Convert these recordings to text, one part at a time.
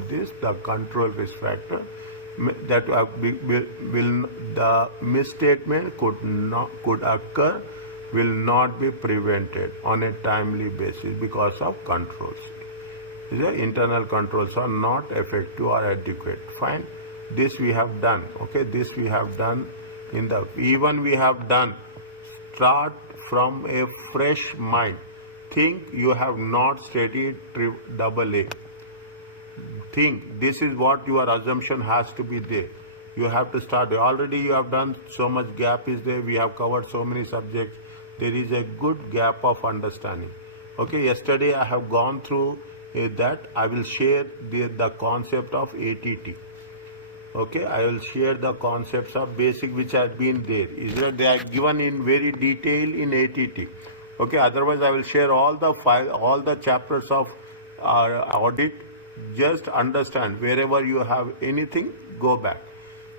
this, the control risk factor, that will the misstatement could occur, will not be prevented on a timely basis because of controls. The internal controls are not effective or adequate. Fine, this we have done. Okay, this we have done even we have done. Start from a fresh mind. Think you have not studied double A. Think this is what your assumption has to be there. You have to start. Already you have done so much gap is there. We have covered so many subjects. There is a good gap of understanding. Okay, yesterday I have gone through that. I will share the concept of ATT. Okay, I will share the concepts of basic which have been there. Is that they are given in very detail in ATT. Okay, otherwise I will share all the chapters of audit. Just understand wherever you have anything, go back.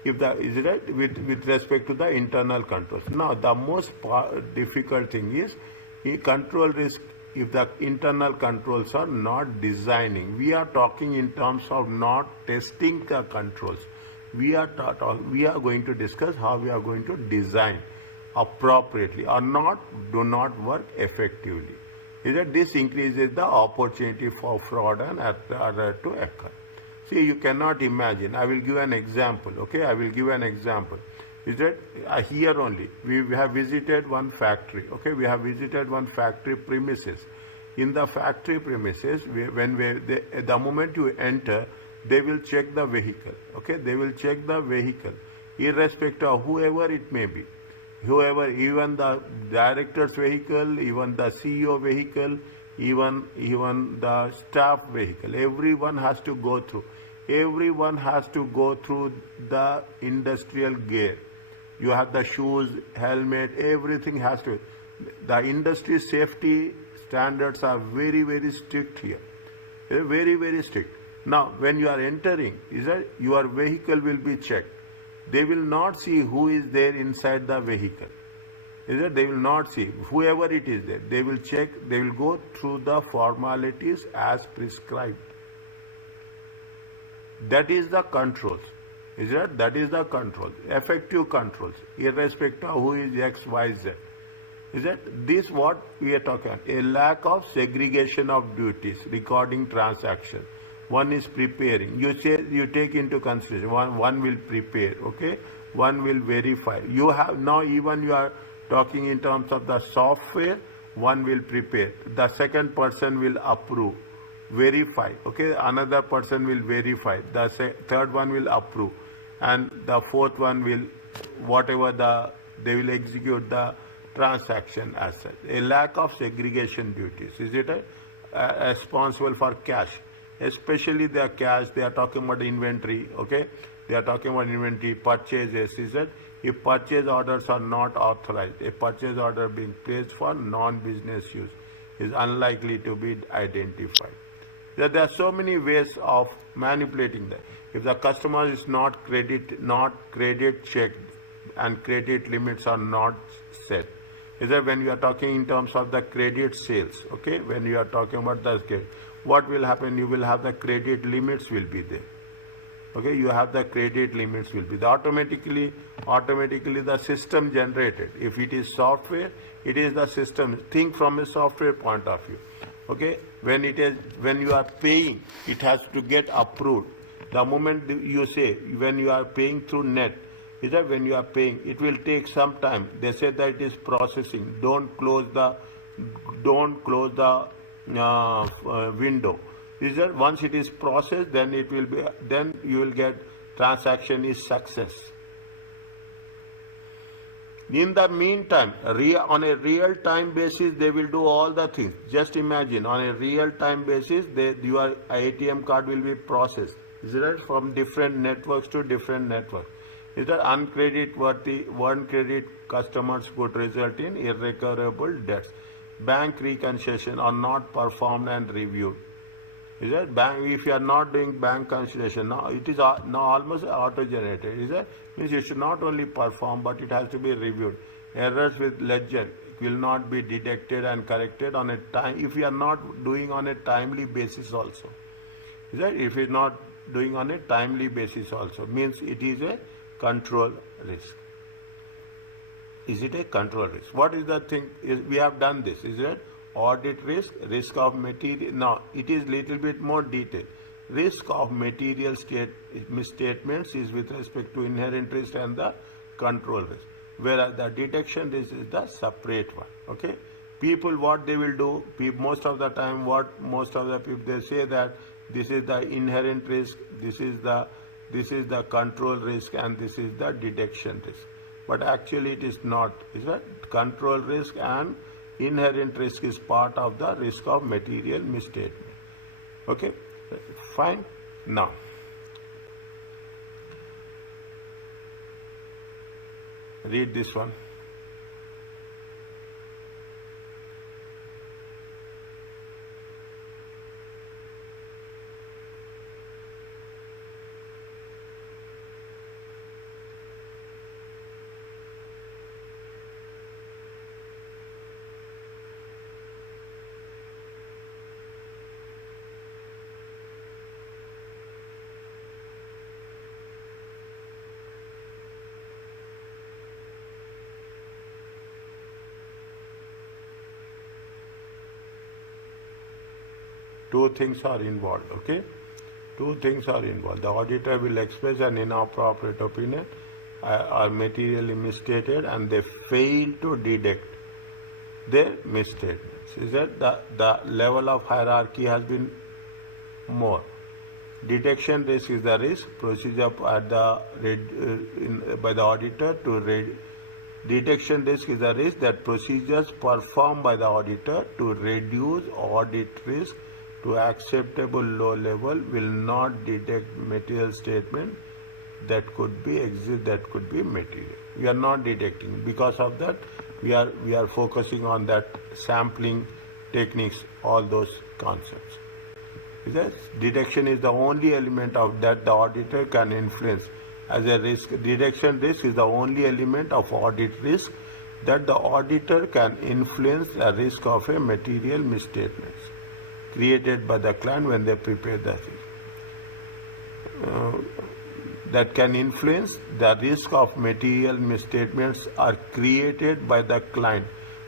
If that is right with respect to the internal controls. Now the most difficult thing is control risk. If the internal controls are not designing, we are talking in terms of not testing the controls. We are going to discuss how we are going to design appropriately or do not work effectively. Is that this increases the opportunity for fraud and error to occur. See, you cannot imagine. I will give an example. Okay, I will give an example. Is that here only we have visited one factory. Okay, we have visited one factory premises. In the factory premises, the moment you enter, they will check the vehicle. Okay, they will check the vehicle, irrespective of whoever it may be. Whoever, even the director's vehicle, even the CEO vehicle, even the staff vehicle, everyone has to go through. Everyone has to go through the industrial gear. You have the shoes, helmet, everything has to. The industry safety standards are very, very strict here. They're very, very strict. Now, when you are entering, your vehicle will be checked. They will not see who is there inside the vehicle. They will not see whoever it is there. They will check. They will go through the formalities as prescribed. That is the controls. That is the control. Effective controls, irrespective of who is X, Y, Z. This what we are talking about? A lack of segregation of duties, recording transactions. One is preparing. You take into consideration. One will prepare. Okay. One will verify. You have now even you are talking in terms of the software. One will prepare. The second person will approve, verify. Okay. Another person will verify. The third one will approve, and the fourth one will they will execute the transaction as such. A lack of segregation duties. Is it responsible for cash? Especially their cash, they are talking about inventory. Okay, they are talking about inventory, purchases. Is that if purchase orders are not authorized, a purchase order being placed for non-business use is unlikely to be identified. There are so many ways of manipulating that. If the customer is not credit checked and credit limits are not set, is that when you are talking in terms of the credit sales, okay, when you are talking about the scale, what will happen? You will have the credit limits will be there. Okay, you have the credit limits will be there. Automatically the system generated. If it is software, it is the system. Think from a software point of view. Okay, when you are paying, it has to get approved. The moment you say when you are paying through net, is that when you are paying, it will take some time. They say that it is processing. Don't close the window. Is that once it is processed, then you will get transaction is success. In the meantime, on a real time basis, they will do all the things. Just imagine on a real time basis, your ATM card will be processed. Is that from different networks to different networks? Is that uncreditworthy one credit customers could result in irrecoverable debts. Bank reconciliation are not performed and reviewed. Is that if you are not doing bank reconciliation, now it is now almost auto-generated. Is that means you should not only perform, but it has to be reviewed. Errors with ledger will not be detected and corrected on a time if you are not doing on a timely basis also. Is that if it's not doing on a timely basis also, means it is a control risk. Is it a control risk? What is the thing? We have done this. Is it audit risk, risk of material? Now it is little bit more detailed. Risk of material misstatements is with respect to inherent risk and the control risk, whereas the detection risk is the separate one. Okay, people what they will do? Most of the time, what most of the people they say that this is the inherent risk, this is the control risk, and this is the detection risk. But actually it is not. Is that control risk and inherent risk is part of the risk of material misstatement. Okay, fine. Now read this one. Two things are involved, okay? Two things are involved. The auditor will express an inappropriate opinion or materially misstated, and they fail to detect their misstatements. Is that the level of hierarchy has been more. Detection risk is the risk procedure at by the auditor to detection risk is the risk that procedures performed by the auditor to reduce audit risk to acceptable low level will not detect material statement that could be material. We are not detecting. Because of that, we are focusing on that sampling techniques, all those concepts. Yes, detection is the only element of that the auditor can influence as a risk. Detection risk is the only element of audit risk that the auditor can influence the risk of a material misstatements created by the client when they prepare the thing. That can influence the risk of material misstatements are created by the client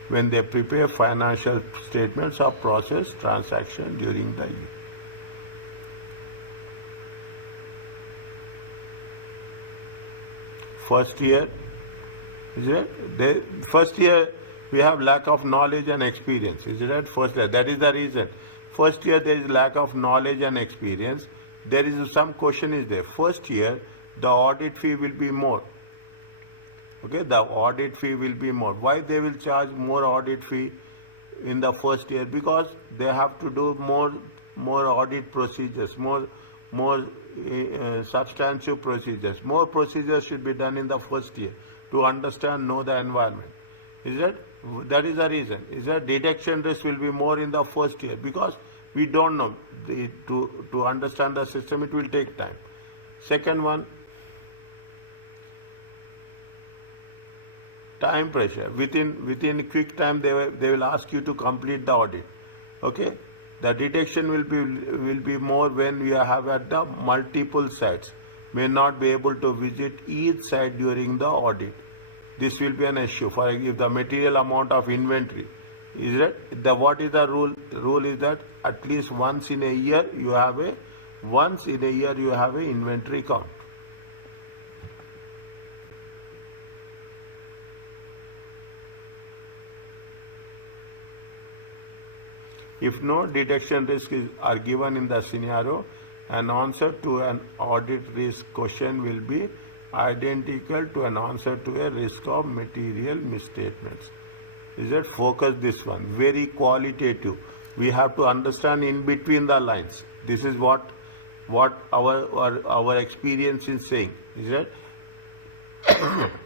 when they prepare financial statements or process transaction during the year. First year, is it? First year we have lack of knowledge and experience. Is it right? First year, that is the reason. First year there is lack of knowledge and experience. There is some question is there. First year the audit fee will be more. Okay, the audit fee will be more. Why they will charge more audit fee in the first year? Because they have to do more audit procedures, more substantive procedures. More procedures should be done in the first year to understand, know the environment. Is that is the reason. Is that detection risk will be more in the first year because we don't know. To understand the system, it will take time. Second one, time pressure. Within quick time, they will ask you to complete the audit. Okay, the detection will be more when we have at the multiple sites. May not be able to visit each site during the audit. This will be an issue for if the material amount of inventory. Is that what is the rule? The rule is that at least once in a year you have a inventory count. If no detection risks are given in the scenario, an answer to an audit risk question will be identical to an answer to a risk of material misstatements. Is that focus this one? Very qualitative. We have to understand in between the lines. This is what our experience is saying. Is that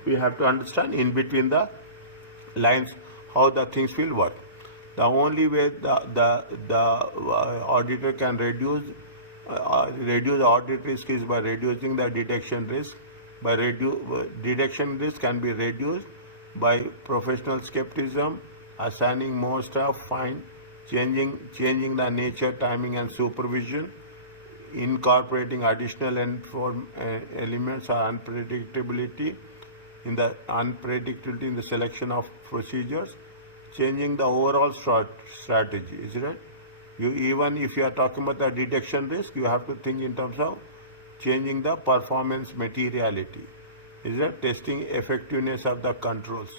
we have to understand in between the lines how the things will work. The only way the auditor can reduce audit risk is by reducing the detection risk. Detection risk can be reduced by professional skepticism, assigning more staff, changing the nature, timing, and supervision. incorporating additional elements or unpredictability in the selection of procedures, changing the overall strategy, is it? Even if you are talking about the detection risk, you have to think in terms of changing the performance materiality, is it? Testing effectiveness of the controls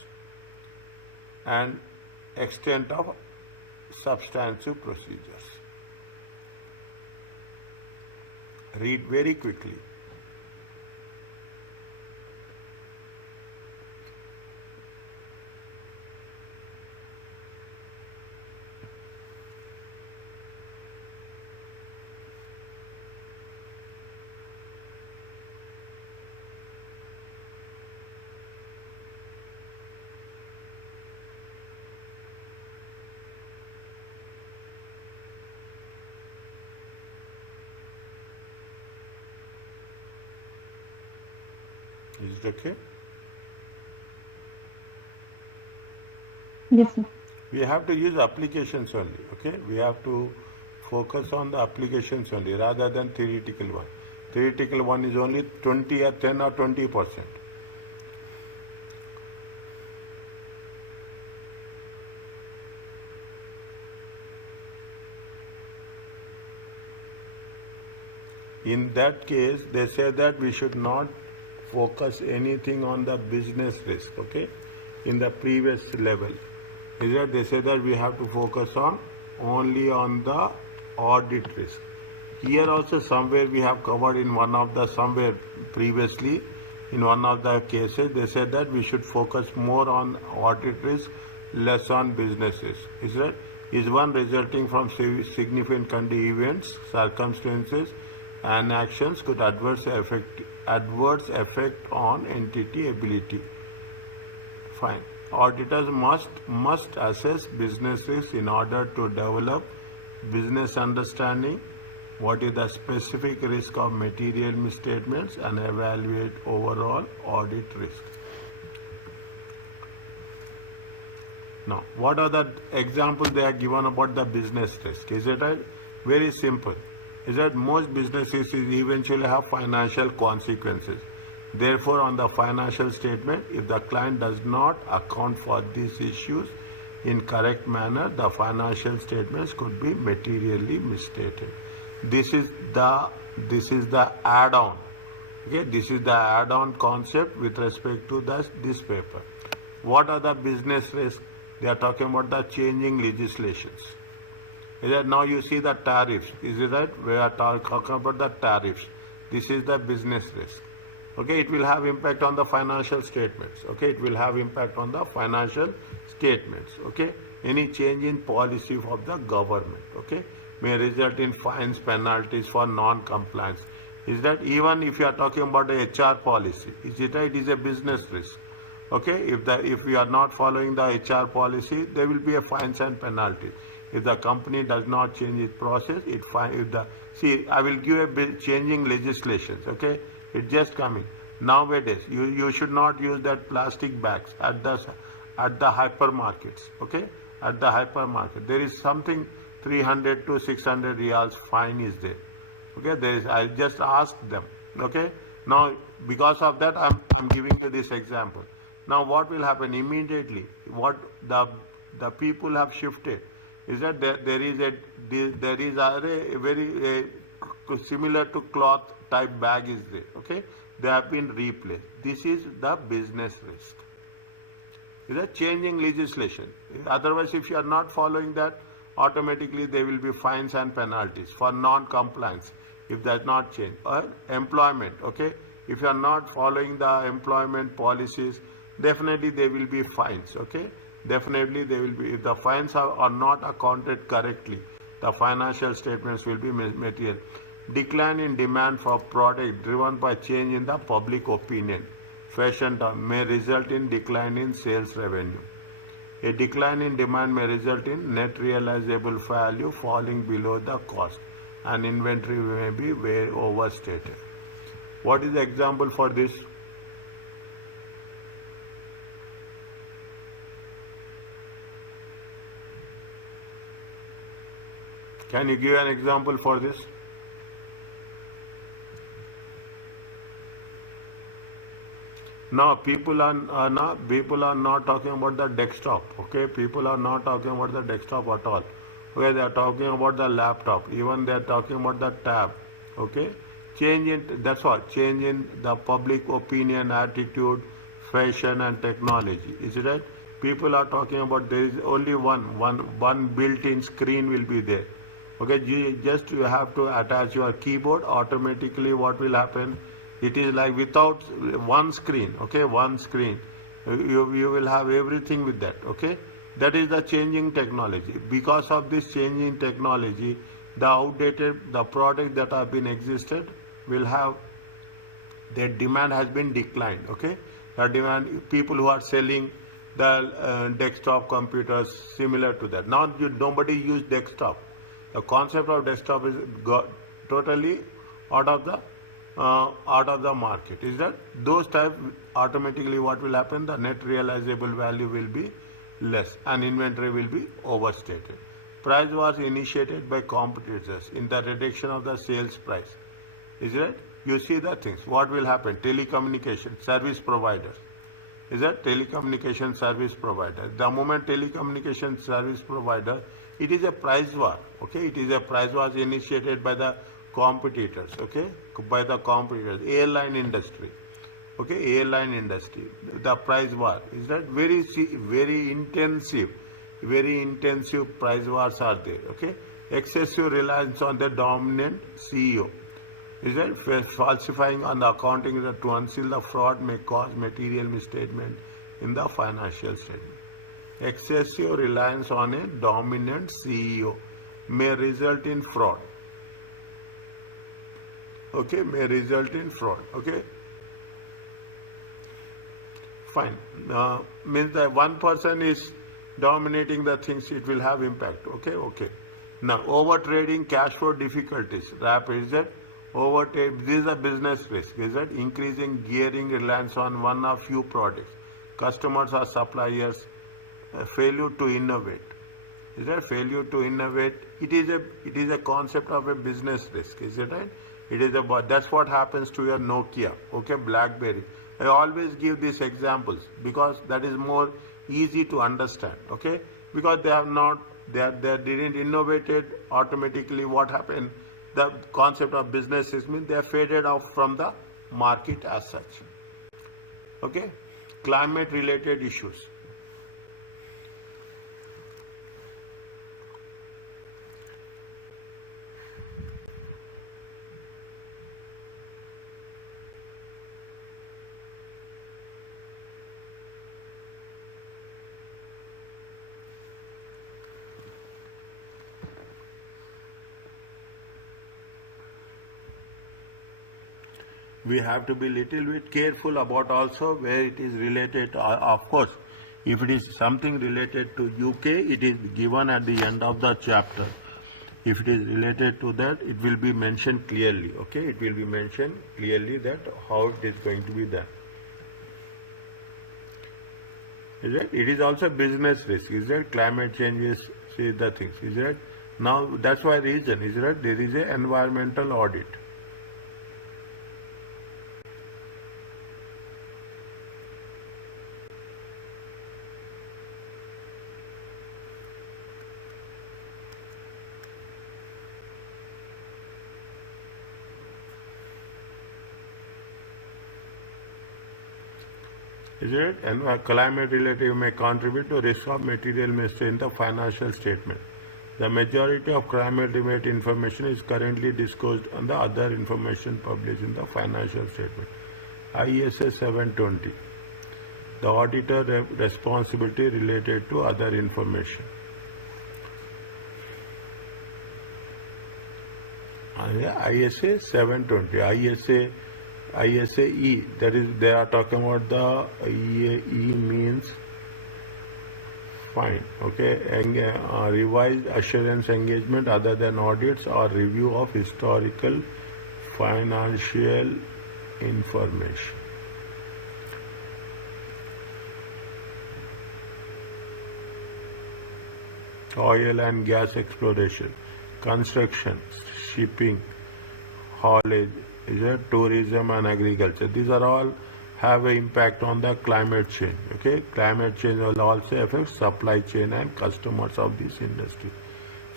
and extent of substantive procedures. Read very quickly. Is it okay? Yes, sir. We have to use applications only, okay? We have to focus on the applications only rather than theoretical one. Theoretical one is only 20 or 10 or 20%. In that case, they say that we should not focus anything on the business risk, okay? In the previous level, is that they say that we have to focus on only on the audit risk. Here also somewhere we have covered in one of the somewhere previously in one of the cases they said that we should focus more on audit risk, less on business risk. Is that is one resulting from significant country events, circumstances, and actions could adverse effect on entity ability. Fine. Auditors must assess business risk in order to develop business understanding, what is the specific risk of material misstatements, and evaluate overall audit risk. Now, what are the examples they are given about the business risk? Is it right? Very simple. Is that most businesses eventually have financial consequences. Therefore, on the financial statement, if the client does not account for these issues in correct manner, the financial statements could be materially misstated. This is the add-on. Okay, this is the add-on concept with respect to this paper. What are the business risks? They are talking about the changing legislations. Is that now you see the tariffs? Is it right? We are talking about the tariffs. This is the business risk. Okay, it will have impact on the financial statements. Okay, it will have impact on the financial statements. Okay, any change in policy of the government. Okay, may result in fines, penalties for non-compliance. Is that even if you are talking about the HR policy? Is it right? It is a business risk. Okay, if we are not following the HR policy, there will be a fines and penalties. If the company does not change its process, I will give a changing legislations. Okay, it's just coming nowadays. You should not use that plastic bags at the hypermarkets. Okay, at the hypermarket there is something 300 to 600 reals fine is there. Okay, I just asked them. Okay, now because of that I'm giving you this example. Now what will happen immediately? What the people have shifted is that there is a very similar to cloth type bag is there. Okay, they have been replaced. This is the business risk. Is a changing legislation. Otherwise, if you are not following that, automatically there will be fines and penalties for non-compliance if that not change. Or employment. Okay, if you are not following the employment policies, definitely there will be fines. Okay, definitely there will be, if the fines are not accounted correctly, the financial statements will be material. Decline in demand for product driven by change in the public opinion, fashion term, may result in decline in sales revenue. A decline in demand may result in net realizable value falling below the cost, and inventory may be way overstated. What is the example for this? Can you give an example for this? Now people are not talking about the desktop. Okay, people are not talking about the desktop at all. Okay, they are talking about the laptop. Even they are talking about the tab. Okay, change in that's what change in the public opinion, attitude, fashion, and technology. Is it right? People are talking about there is only one built-in screen will be there. Okay, you have to attach your keyboard. Automatically, what will happen? It is like without one screen. Okay, one screen. You will have everything with that. Okay, that is the changing technology. Because of this changing technology, the products that have been existed will have their demand has been declined. Okay, the demand people who are selling the desktop computers similar to that. Now nobody use desktop. The concept of desktop is totally out of the market. Is that those type automatically what will happen? The net realizable value will be less and inventory will be overstated. Price was initiated by competitors in the reduction of the sales price. Is it? You see the things. What will happen? Telecommunication service providers. Is that telecommunication service provider? The moment telecommunication service provider, it is a price war. Okay, it is a price war initiated by the competitors. Okay, by the competitors. Airline industry. Okay, airline industry. The price war is that very intensive price wars are there. Okay, excessive reliance on the dominant CEO. Is that falsifying on the accounting to conceal the fraud may cause material misstatement in the financial statement. Excessive reliance on a dominant CEO may result in fraud. Okay, may result in fraud. Okay, fine. Means that one person is dominating the things, it will have impact. Okay, okay. Now, over trading, cash flow difficulties. Rapid is that overtake. This is a business risk. Is that increasing gearing reliance on one or few products, customers or suppliers, failure to innovate. Is that failure to innovate? It is a concept of a business risk. Is it right? It is about that's what happens to your Nokia. Okay, BlackBerry. I always give these examples because that is more easy to understand. Okay, because they didn't innovated automatically. What happened? The concept of business is means they are faded off from the market as such. Okay, climate related issues. We have to be little bit careful about also where it is related. Of course, if it is something related to UK, it is given at the end of the chapter. If it is related to that, it will be mentioned clearly. Okay, it will be mentioned clearly that how it is going to be done. Is it? It is also business risk. Is that climate changes? See the things. Is that now? That's why reason is that there is a environmental audit. Is it? And climate related may contribute to risk of material mistake in the financial statement. The majority of climate related information is currently disclosed on the other information published in the financial statement. ISA 720. The auditor responsibility related to other information. ISA 720. ISA E, that is, they are talking about the E means fine. Okay, revised assurance engagement other than audits or review of historical financial information. Oil and gas exploration, construction, shipping, haulage, tourism and agriculture. These are all have an impact on the climate change. Okay, climate change will also affect supply chain and customers of this industry.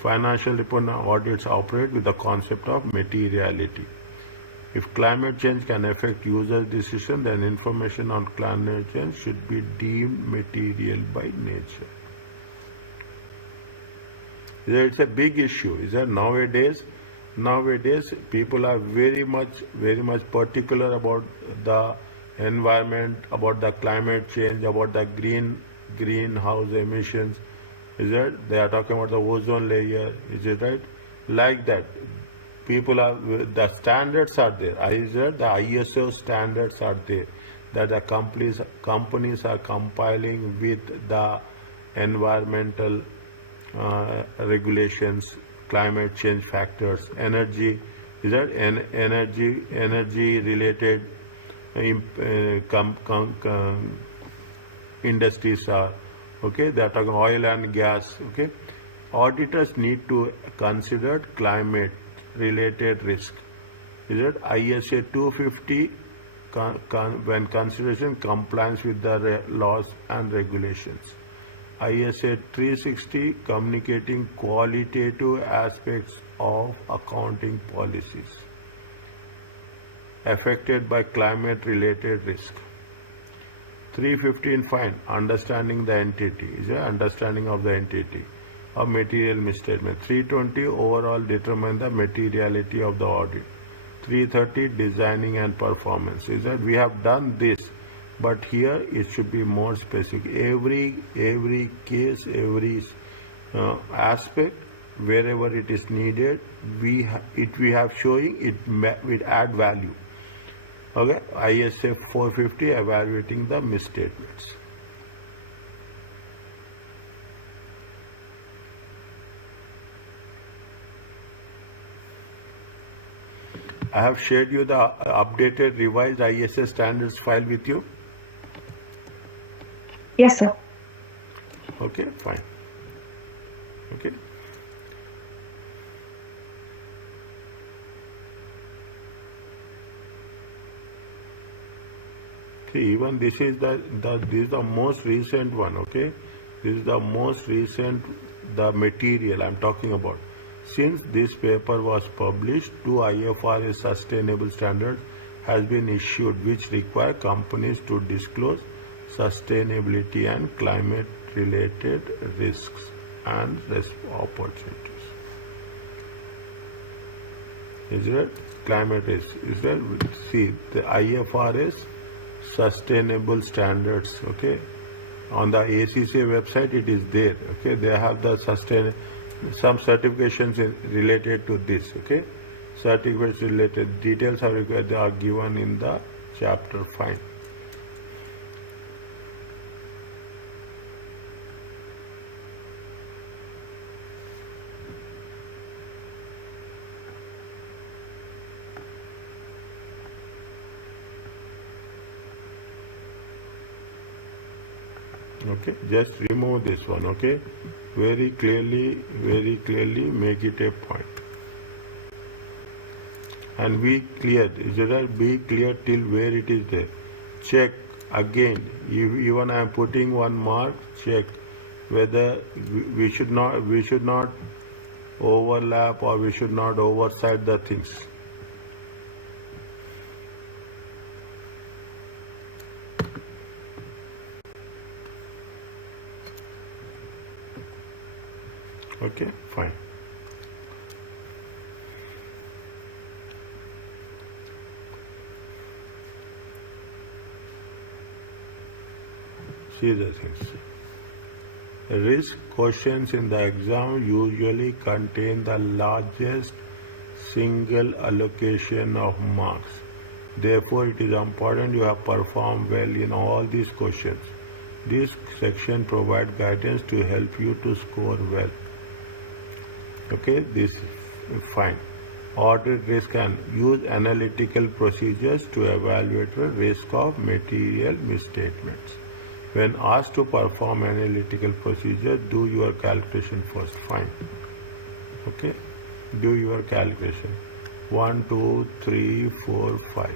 Financial report audits operate with the concept of materiality. If climate change can affect users' decision, then information on climate change should be deemed material by nature. It's a big issue. Is that nowadays people are very much particular about the environment, about the climate change, about the greenhouse emissions. Is it? They are talking about the ozone layer. Is it right? Like that. People are, the standards are there. The ISO standards are there that the companies are compiling with the environmental regulations, climate change factors, energy. Is that energy related industries are okay. They are talking oil and gas. Okay, auditors need to consider climate related risk. Is it ISA 250 when consideration compliance with the laws and regulations. ISA 360 communicating qualitative aspects of accounting policies affected by climate related risk. 315 fine understanding the entity is a understanding of the entity of material misstatement. 320 overall determine the materiality of the audit. 330 designing and performance is that we have done this, but here it should be more specific. Every case, every aspect, wherever it is needed, we have showing it add value. Okay, ISA 450 evaluating the misstatements. I have shared you the updated revised ISA standards file with you. Yes, sir. Okay, fine. Okay. See, even this is the most recent one. Okay, this is the most recent the material I'm talking about. Since this paper was published, 2 IFRS sustainable standards has been issued which require companies to disclose sustainability and climate related risks and opportunities. Is it climate risk? Is there? See the IFRS sustainable standards. Okay, on the ACCA website it is there. Okay, they have the some certifications related to this. Okay, certificates related details are required. They are given in the chapter. Fine. Okay, just remove this one. Okay, very clearly make it a point. And be clear. Be clear till where it is there. Check again. Even I am putting one mark. Check whether we should not overlap or we should not oversight the things. Okay, fine. See the things. Risk questions in the exam usually contain the largest single allocation of marks. Therefore, it is important you have performed well in all these questions. This section provides guidance to help you to score well. Okay, this is fine. Audit risk and use analytical procedures to evaluate the risk of material misstatements. When asked to perform analytical procedure, do your calculation first. Fine. Okay, do your calculation. 1, 2, 3, 4, 5.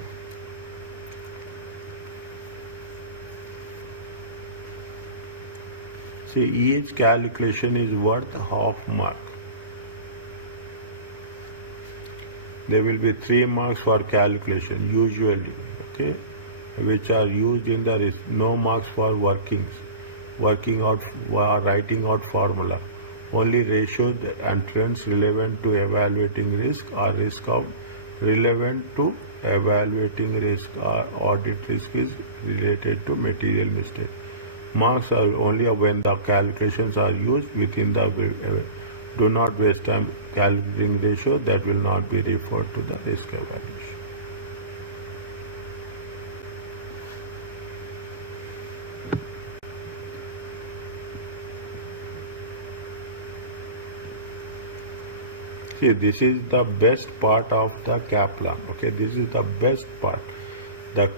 See, each calculation is worth half mark. There will be 3 marks for calculation usually, okay, which are used in the risk. No marks for working out, writing out formula. Only ratios and trends relevant to evaluating risk or risk out relevant to evaluating risk or audit risk is related to material mistake. Marks are only when the calculations are used within the do not waste time calculating ratio that will not be referred to the risk evaluation. See, this is the best part of the Kaplan. Okay, this is the best part. The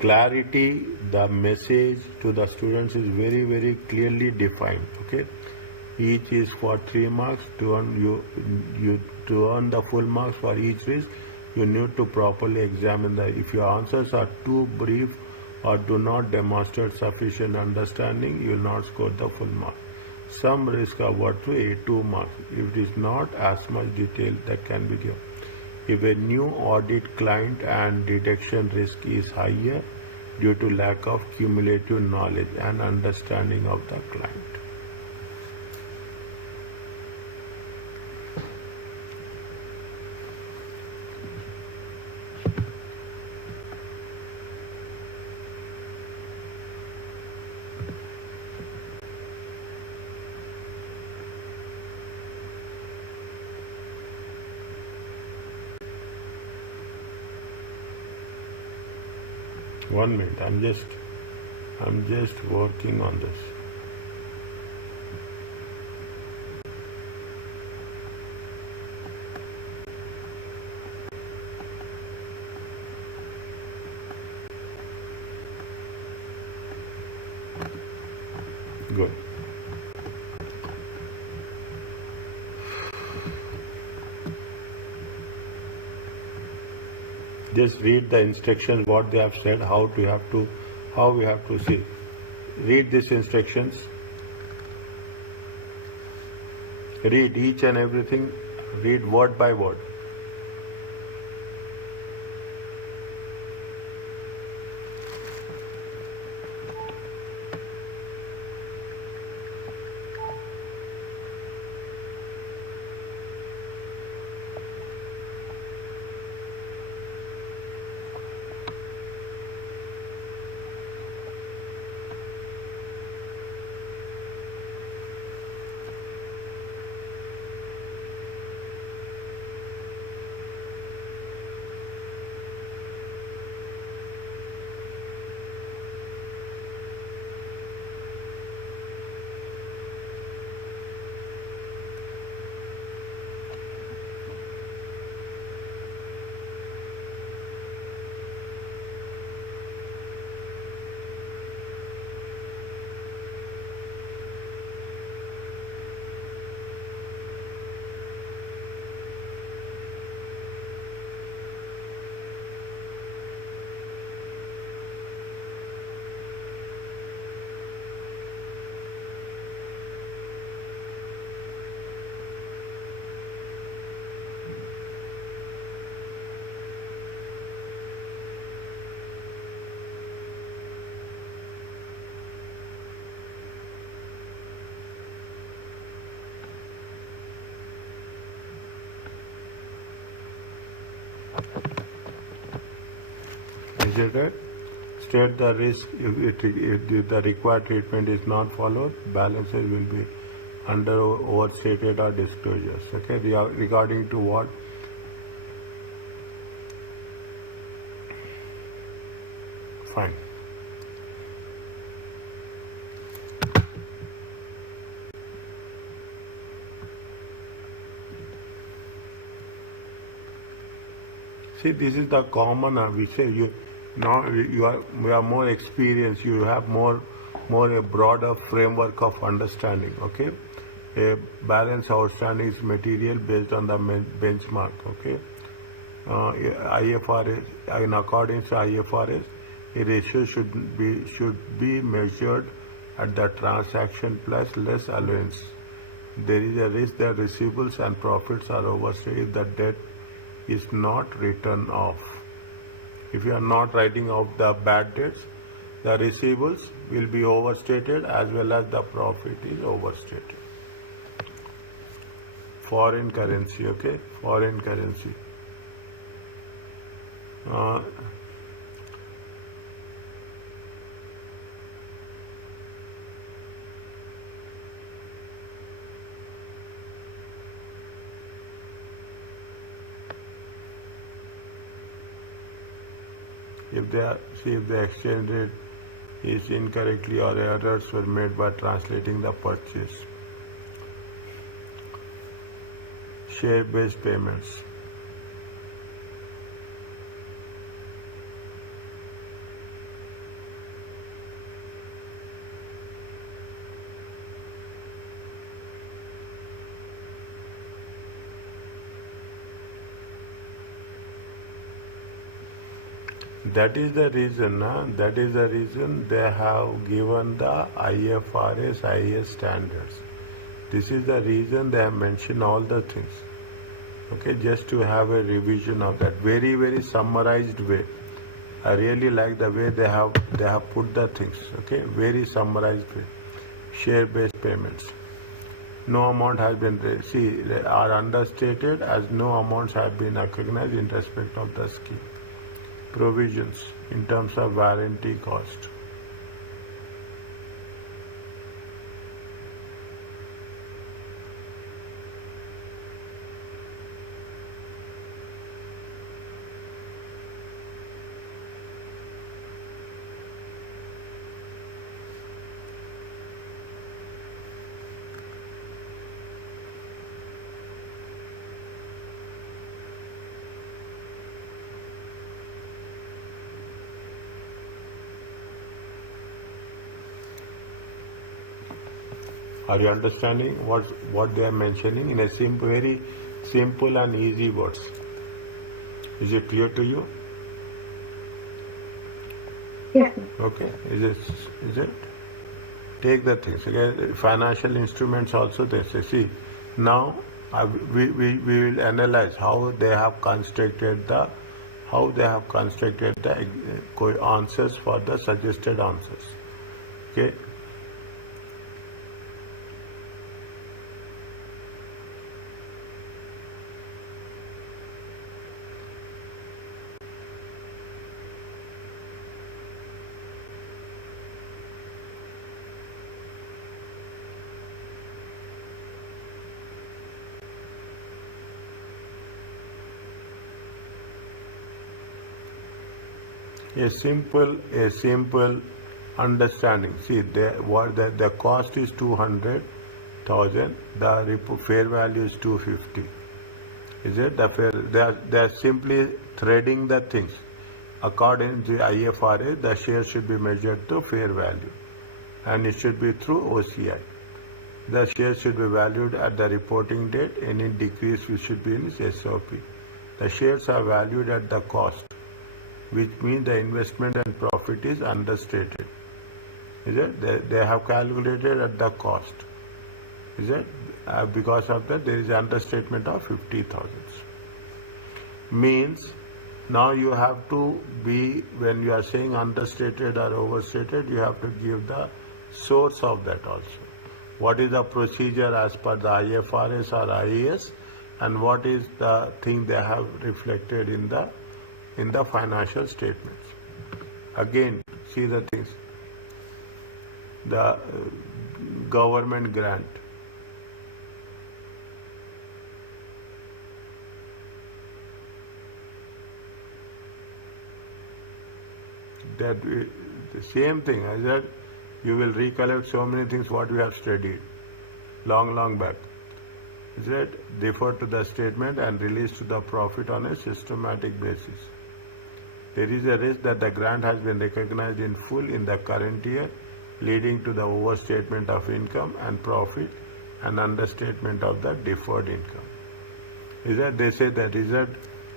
clarity, the message to the students is very, very clearly defined. Okay, each is for 3 marks. To earn the full marks for each risk, you need to properly examine the. If your answers are too brief or do not demonstrate sufficient understanding, you will not score the full mark. Some risks are worth 2 marks if it is not as much detail that can be given. If a new audit client and detection risk is higher due to lack of cumulative knowledge and understanding of the client. One minute, I'm just working on this. Good. Just read the instructions, what they have said, how we have to see. Read these instructions. Read each and everything. Read word by word. Is it right? State the risk if the required treatment is not followed, balances will be under overstated or disclosures. Okay, regarding to what? Fine. See, this is the common. We say you are more experienced. You have more a broader framework of understanding. Okay, a balance outstanding is material based on the benchmark. Okay, IFRS in accordance to IFRS, a ratio should be measured at the transaction plus less allowance. There is a risk that receivables and profits are overstated if the debt is not written off. If you are not writing off the bad debts, the receivables will be overstated as well as the profit is overstated. Foreign currency, okay? Foreign currency. If the exchange rate is incorrectly or errors were made by translating the purchase. Share-based payments. That is the reason they have given the IFRS, IAS standards. This is the reason they have mentioned all the things. Okay, just to have a revision of that. Very, very summarized way. I really like the way they have put the things. Okay, very summarized way. Share-based payments. No amount has been are understated as no amounts have been recognized in respect of the scheme. Provisions in terms of warranty cost. Are you understanding what they are mentioning in a very simple and easy words? Is it clear to you? Yes. Okay. Is it? Take the things. Okay. Financial instruments also they say. See, now we will analyze how they have constructed the answers for the suggested answers. Okay. A simple understanding. See, the cost is 200,000. The fair value is 250. Is it the fair? They are simply threading the things. According to IFRS, the share should be measured to fair value, and it should be through OCI. The share should be valued at the reporting date. Any decrease should be in SOP. The shares are valued at the cost, which means the investment and profit is understated. Is it? They have calculated at the cost. Is it? Because of that, there is understatement of 50,000. Means now you have to be, when you are saying understated or overstated, you have to give the source of that also. What is the procedure as per the IFRS or IAS, and what is the thing they have reflected in the financial statements. Again, see the things. The government grant. The same thing as that you will recollect so many things what we have studied long back. Is it? Defer to the statement and release to the profit on a systematic basis. There is a risk that the grant has been recognized in full in the current year, leading to the overstatement of income and profit and understatement of the deferred income. Is that they say that result?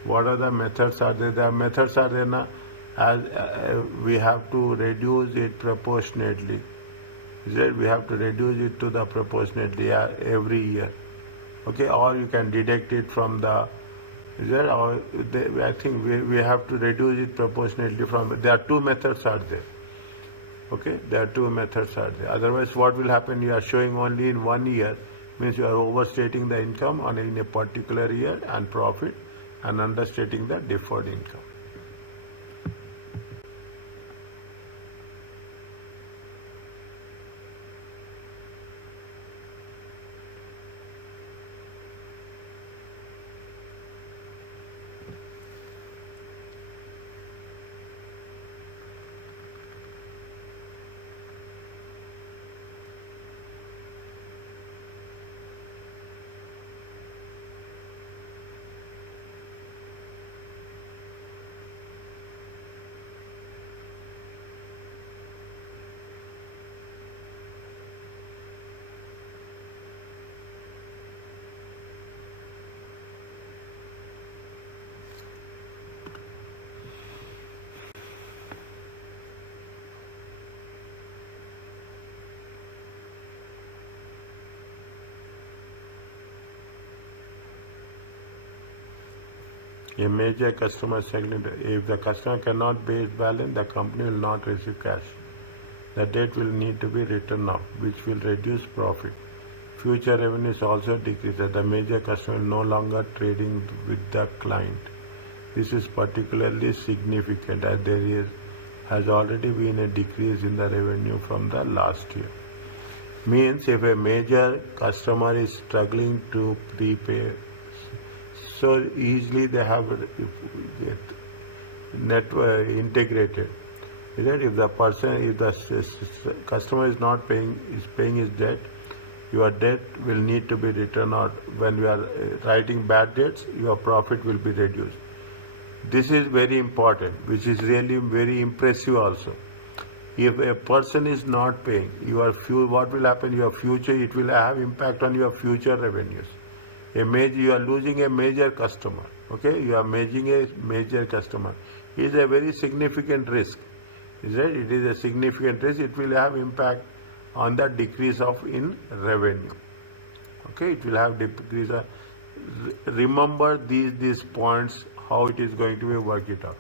What are the methods are there? The methods are there now, as we have to reduce it proportionately. Is that we have to reduce it to the proportionately every year. Okay, or you can deduct it from the, is that, or I think we have to reduce it proportionately from, there are two methods are there. Okay, there are two methods are there. Otherwise, what will happen? You are showing only in 1 year, means you are overstating the income in a particular year and profit, and understating the deferred income. A major customer segment, if the customer cannot pay his balance, the company will not receive cash. The debt will need to be written off, which will reduce profit. Future revenues also decrease as the major customer is no longer trading with the client. This is particularly significant as has already been a decrease in the revenue from the last year. Means if a major customer is struggling to prepay, so easily they have network integrated. Is that if the customer is not paying, is paying his debt, your debt will need to be written out. When we are writing bad debts, your profit will be reduced. This is very important, which is really very impressive also. If a person is not paying, what will happen? Your future, it will have impact on your future revenues. You are losing a major customer. Okay, you are losing a major customer. It is a very significant risk. Is that it is a significant risk. It will have impact on the decrease in revenue. Okay, it will have decrease. Remember these points, how it is going to be worked it out.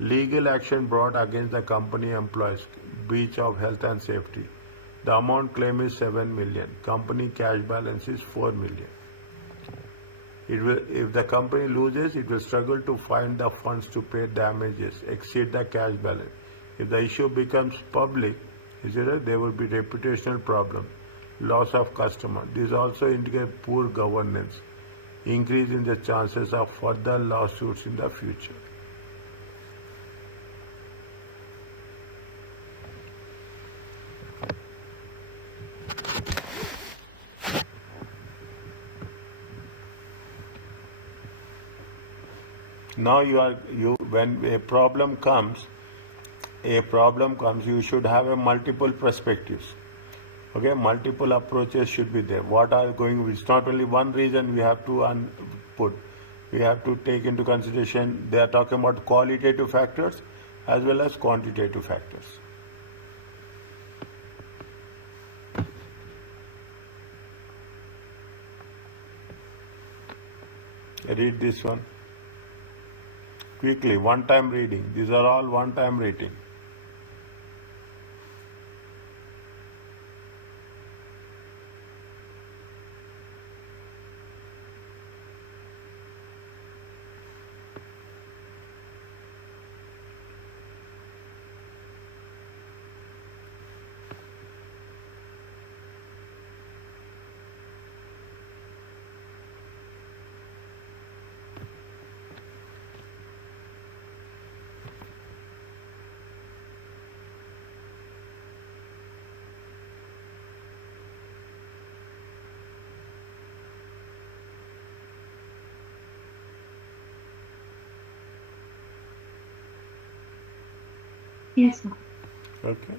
Legal action brought against the company employees, breach of health and safety. The amount claimed is 7 million. Company cash balance is 4 million. If the company loses, it will struggle to find the funds to pay damages, exceed the cash balance. If the issue becomes public, there will be reputational problem, loss of customer. This also indicates poor governance, increase in the chances of further lawsuits in the future. Now when a problem comes, you should have a multiple perspectives. Okay, multiple approaches should be there. It's not only one reason we have to put. We have to take into consideration, they are talking about qualitative factors as well as quantitative factors. Read this one. Quickly, one-time reading. These are all one-time reading. Yes, ma'am. Okay.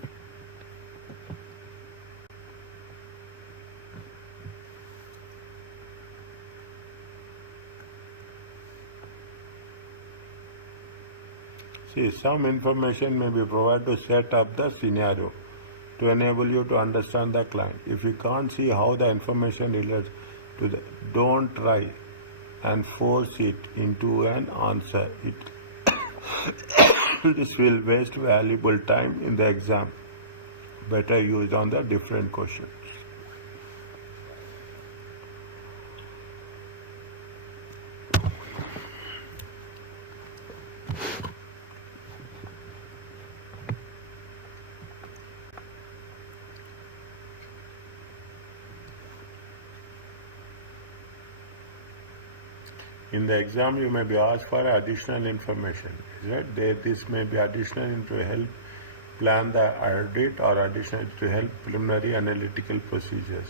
See, some information may be provided to set up the scenario to enable you to understand the client. If you can't see how the information relates to the, don't try and force it into an answer. This will waste valuable time in the exam. Better used on the different questions. In the exam, you may be asked for additional information. Right? This may be additional to help plan the audit or additional to help preliminary analytical procedures.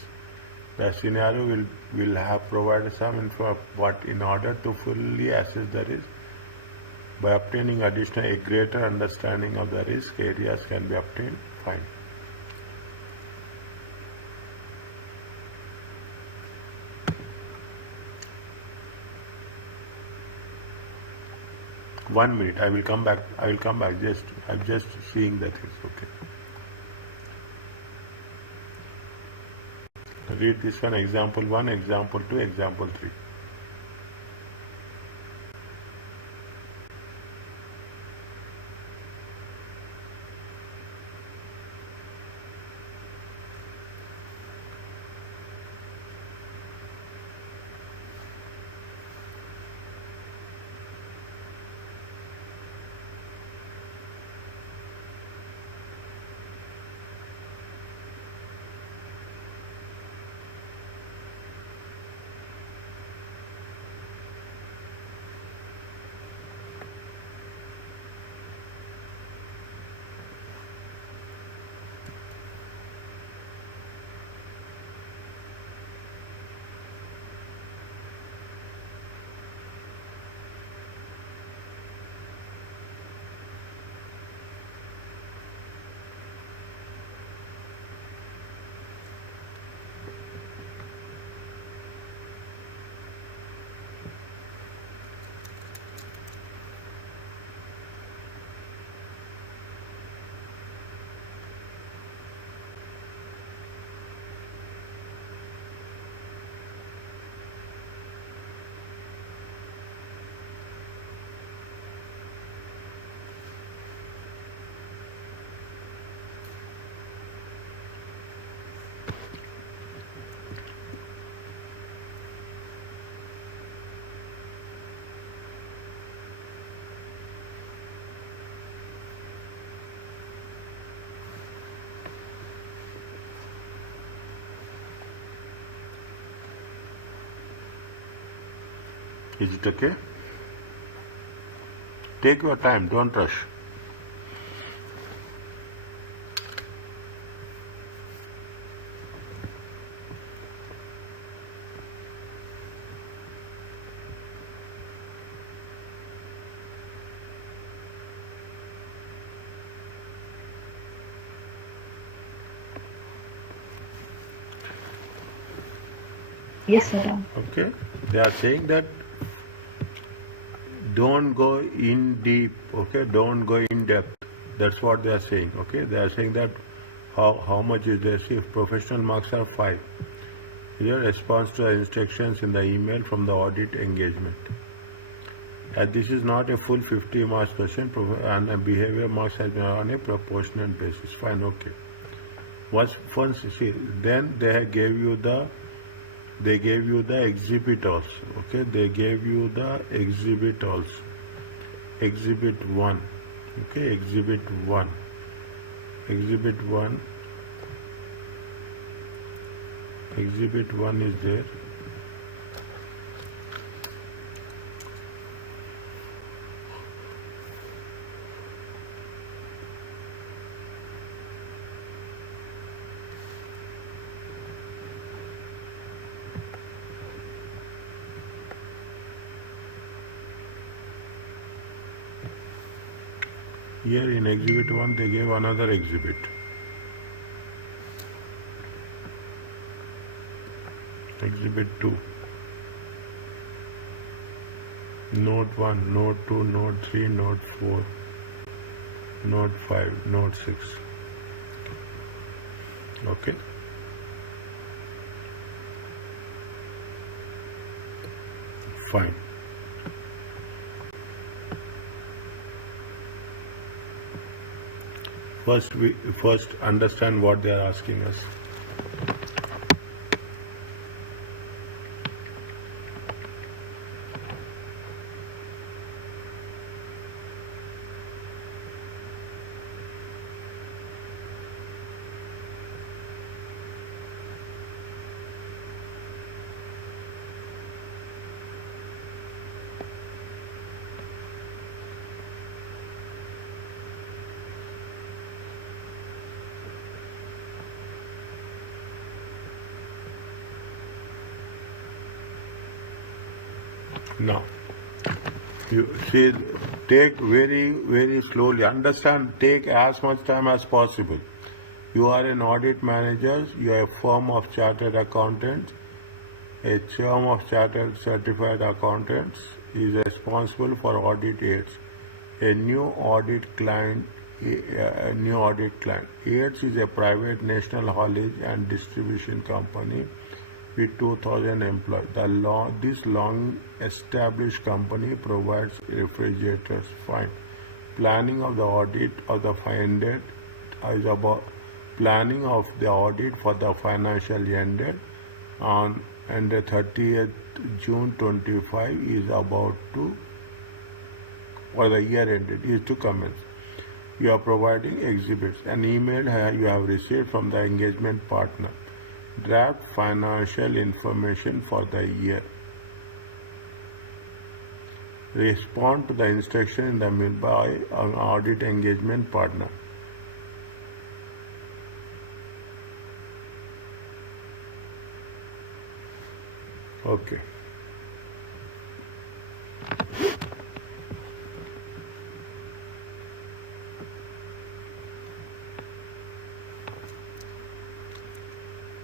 The scenario will have provided some info, but in order to fully assess the risk, by obtaining a greater understanding of the risk areas can be obtained. Fine. One minute, I will come back. I'm just seeing that it's okay. Read this one, example 1, example 2, example 3. Is it okay? Take your time, don't rush. Yes, sir. Okay? They are saying that don't go in deep, okay? Don't go in depth. That's what they are saying, okay? They are saying that how much is this? If professional marks are 5, your response to the instructions in the email from the audit engagement. As this is not a full 50 marks question, and a behavior marks has been on a proportionate basis. Fine, okay. Once see, then they gave you the exhibit also, okay? They gave you the exhibit also. Exhibit 1, okay? Exhibit 1 is there. Here in exhibit 1 they gave another exhibit. Exhibit 2. Note 1, Note 2, Note 3, Note 4, Note 5, Note 6. Okay. Fine. First understand what they are asking us. Now, you see, take very slowly. Understand, take as much time as possible. You are an audit manager, you are a firm of chartered accountants. A firm of chartered certified accountants is responsible for audit aids. A new audit client, Aids is a private national haulage and distribution company with 2,000 employees. This long-established company provides refrigerators. Fine. Planning of the audit of the ended is about planning of the audit for the financial ended on and the 30th June 25 is about to, or the year ended is to commence. You are providing exhibits. An email you have received from the engagement partner. Draft financial information for the year. Respond to the instruction in the mail by an audit engagement partner. Okay.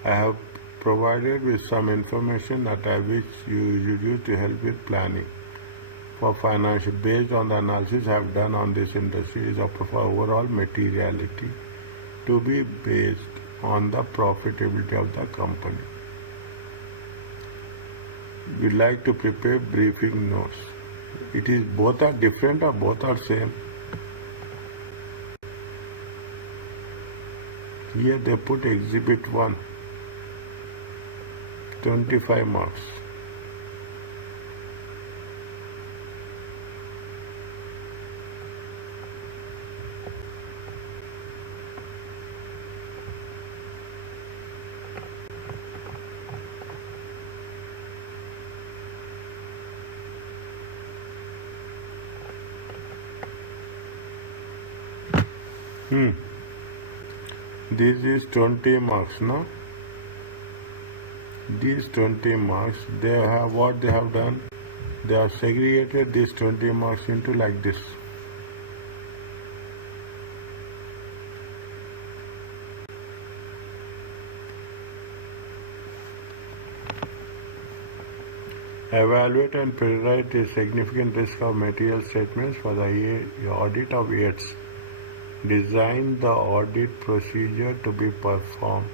I have provided with some information that I wish you use to help with planning for financial based on the analysis I have done on this industry is for overall materiality to be based on the profitability of the company. We like to prepare briefing notes. It is both are different or both are same. Here they put exhibit 1, 25 marks. This is 20 marks, no? These 20 marks, they have what they have done. They have segregated these 20 marks into like this. Evaluate and prioritize the significant risk of material statements for the audit of aids. Design the audit procedure to be performed.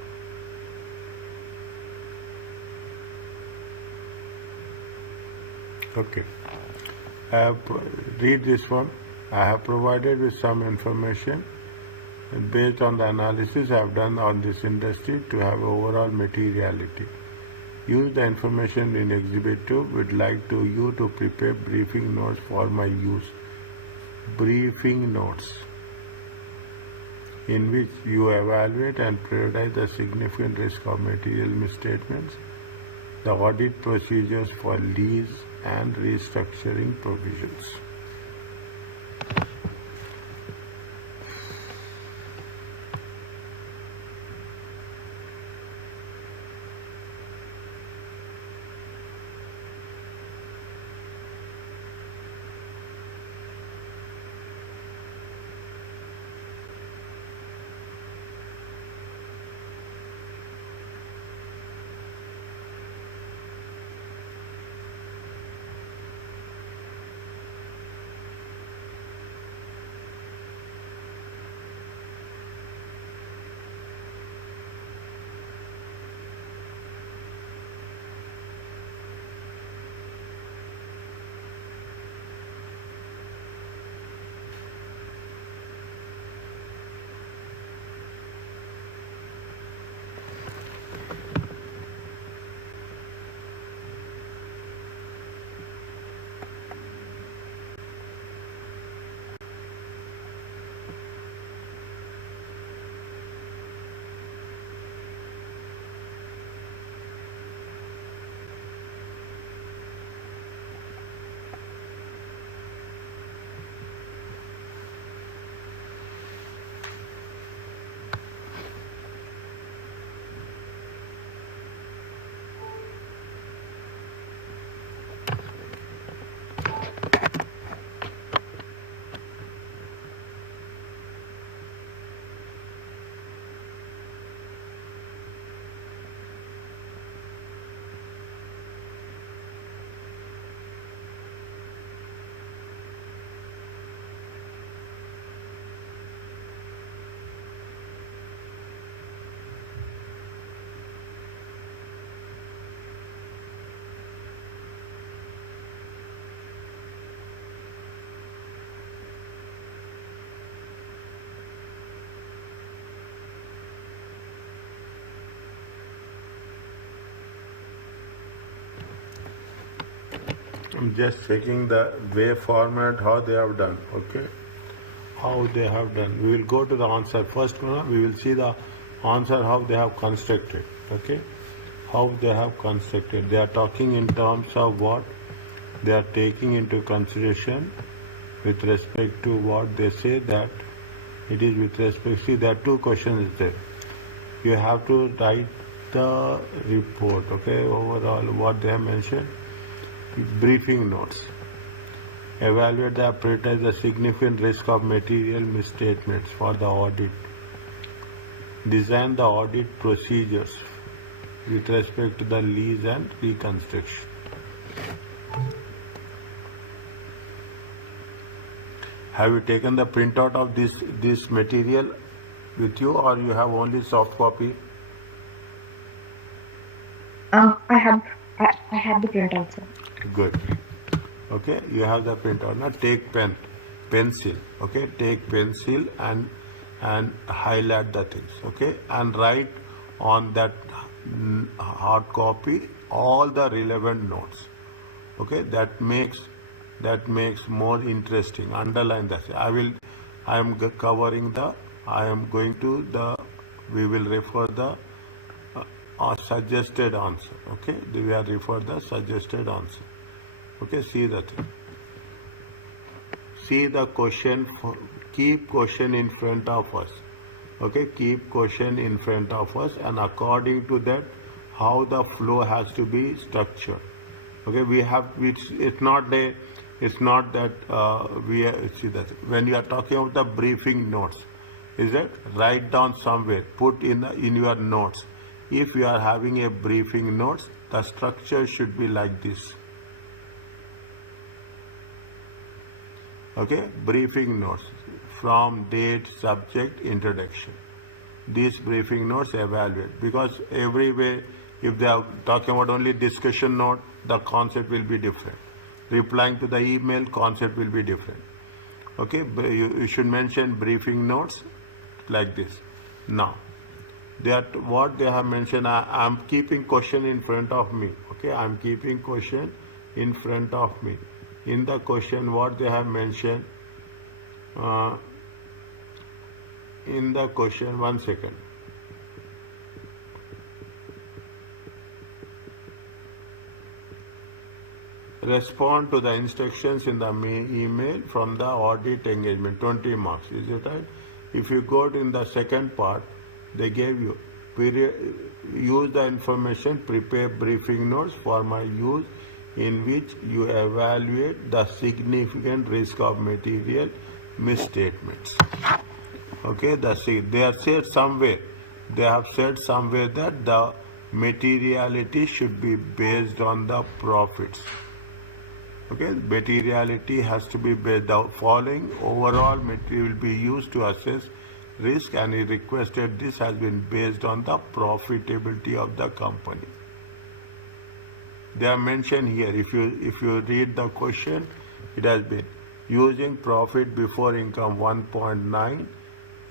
Okay. Read this one. I have provided with some information based on the analysis I have done on this industry to have overall materiality. Use the information in Exhibit 2. Would like you to prepare briefing notes for my use. Briefing notes in which you evaluate and prioritize the significant risk of material misstatements, the audit procedures for lease and restructuring provisions. I'm just checking the way format, how they have done, okay? How they have done. We will go to the answer. First, we will see the answer, how they have constructed, okay? How they have constructed. They are talking in terms of what they are taking into consideration with respect to what they say that it is with respect. See, there are two questions there. You have to write the report, okay? Overall, what they have mentioned. Briefing notes. Evaluate the prioritize the significant risk of material misstatements for the audit. Design the audit procedures with respect to the lease and reconstruction. Have you taken the printout of this material with you, or you have only soft copy? I have the printout, sir. Good. Okay, you have the printout. Now take pencil. Okay, take pencil and highlight the things. Okay, and write on that hard copy all the relevant notes. Okay, that makes more interesting. Underline that. I am going to we will refer the suggested answer. Okay, we are refer the suggested answer. Okay, see the thing. See the question. Keep question in front of us. Okay, keep question in front of us, and according to that, how the flow has to be structured. Okay, it's not that see that when you are talking about the briefing notes, is that write down somewhere, put in your notes. If you are having a briefing notes, the structure should be like this. Okay, briefing notes from date, subject, introduction. These briefing notes evaluate, because everywhere, if they are talking about only discussion note, the concept will be different. Replying to the email, concept will be different. Okay, you should mention briefing notes like this. Now, what they have mentioned, I am keeping question in front of me. Okay, I am keeping question in front of me. In the question, what they have mentioned, in the question, 1 second. Respond to the instructions in the email from the audit engagement, 20 marks. Is it right? If you go in the second part, they gave you use the information, prepare briefing notes for my use, in which you evaluate the significant risk of material misstatements. Okay, they have said somewhere that the materiality should be based on the profits. Okay, materiality has to be based. The following overall material will be used to assess risk, and he requested this has been based on the profitability of the company. They are mentioned here. If you read the question, it has been using profit before income 1.9.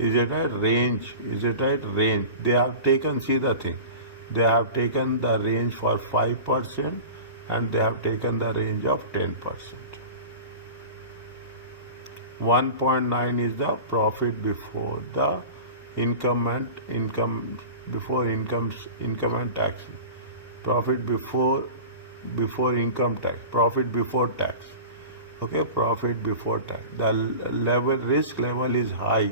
Is it a range? Is it a range? They have taken, see the thing. They have taken the range for 5%, and they have taken the range of 10%. 1.9 is the profit before the income and tax. Profit before income tax. Profit before tax. Okay, profit before tax. The risk level is high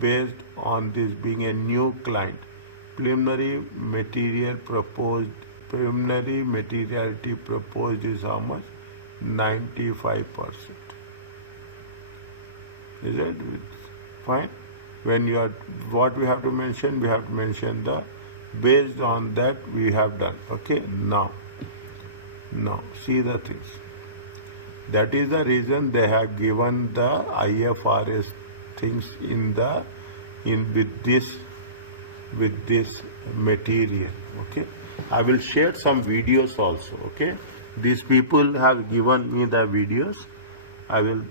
based on this being a new client. Preliminary materiality proposed is how much? 95%. Is it fine? When you are, what we have to mention? We have to mention the based on that we have done. Okay, now see the things. That is the reason they have given the IFRS things with this material. Okay, I will share some videos also. Okay, these people have given me the videos. I will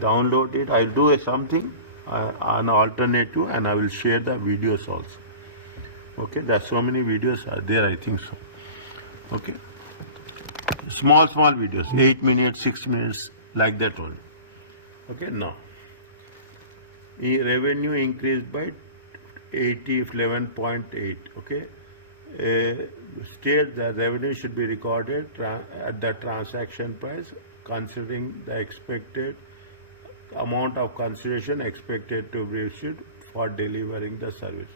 download it. I'll do something an alternative, and I will share the videos also. Okay, there are so many videos are there, I think so. Okay, Small videos, 8 minutes, 6 minutes, like that only. Okay, now. Revenue increased by 11.8. Okay. State that revenue should be recorded at the transaction price, considering the expected amount of consideration expected to be received for delivering the service.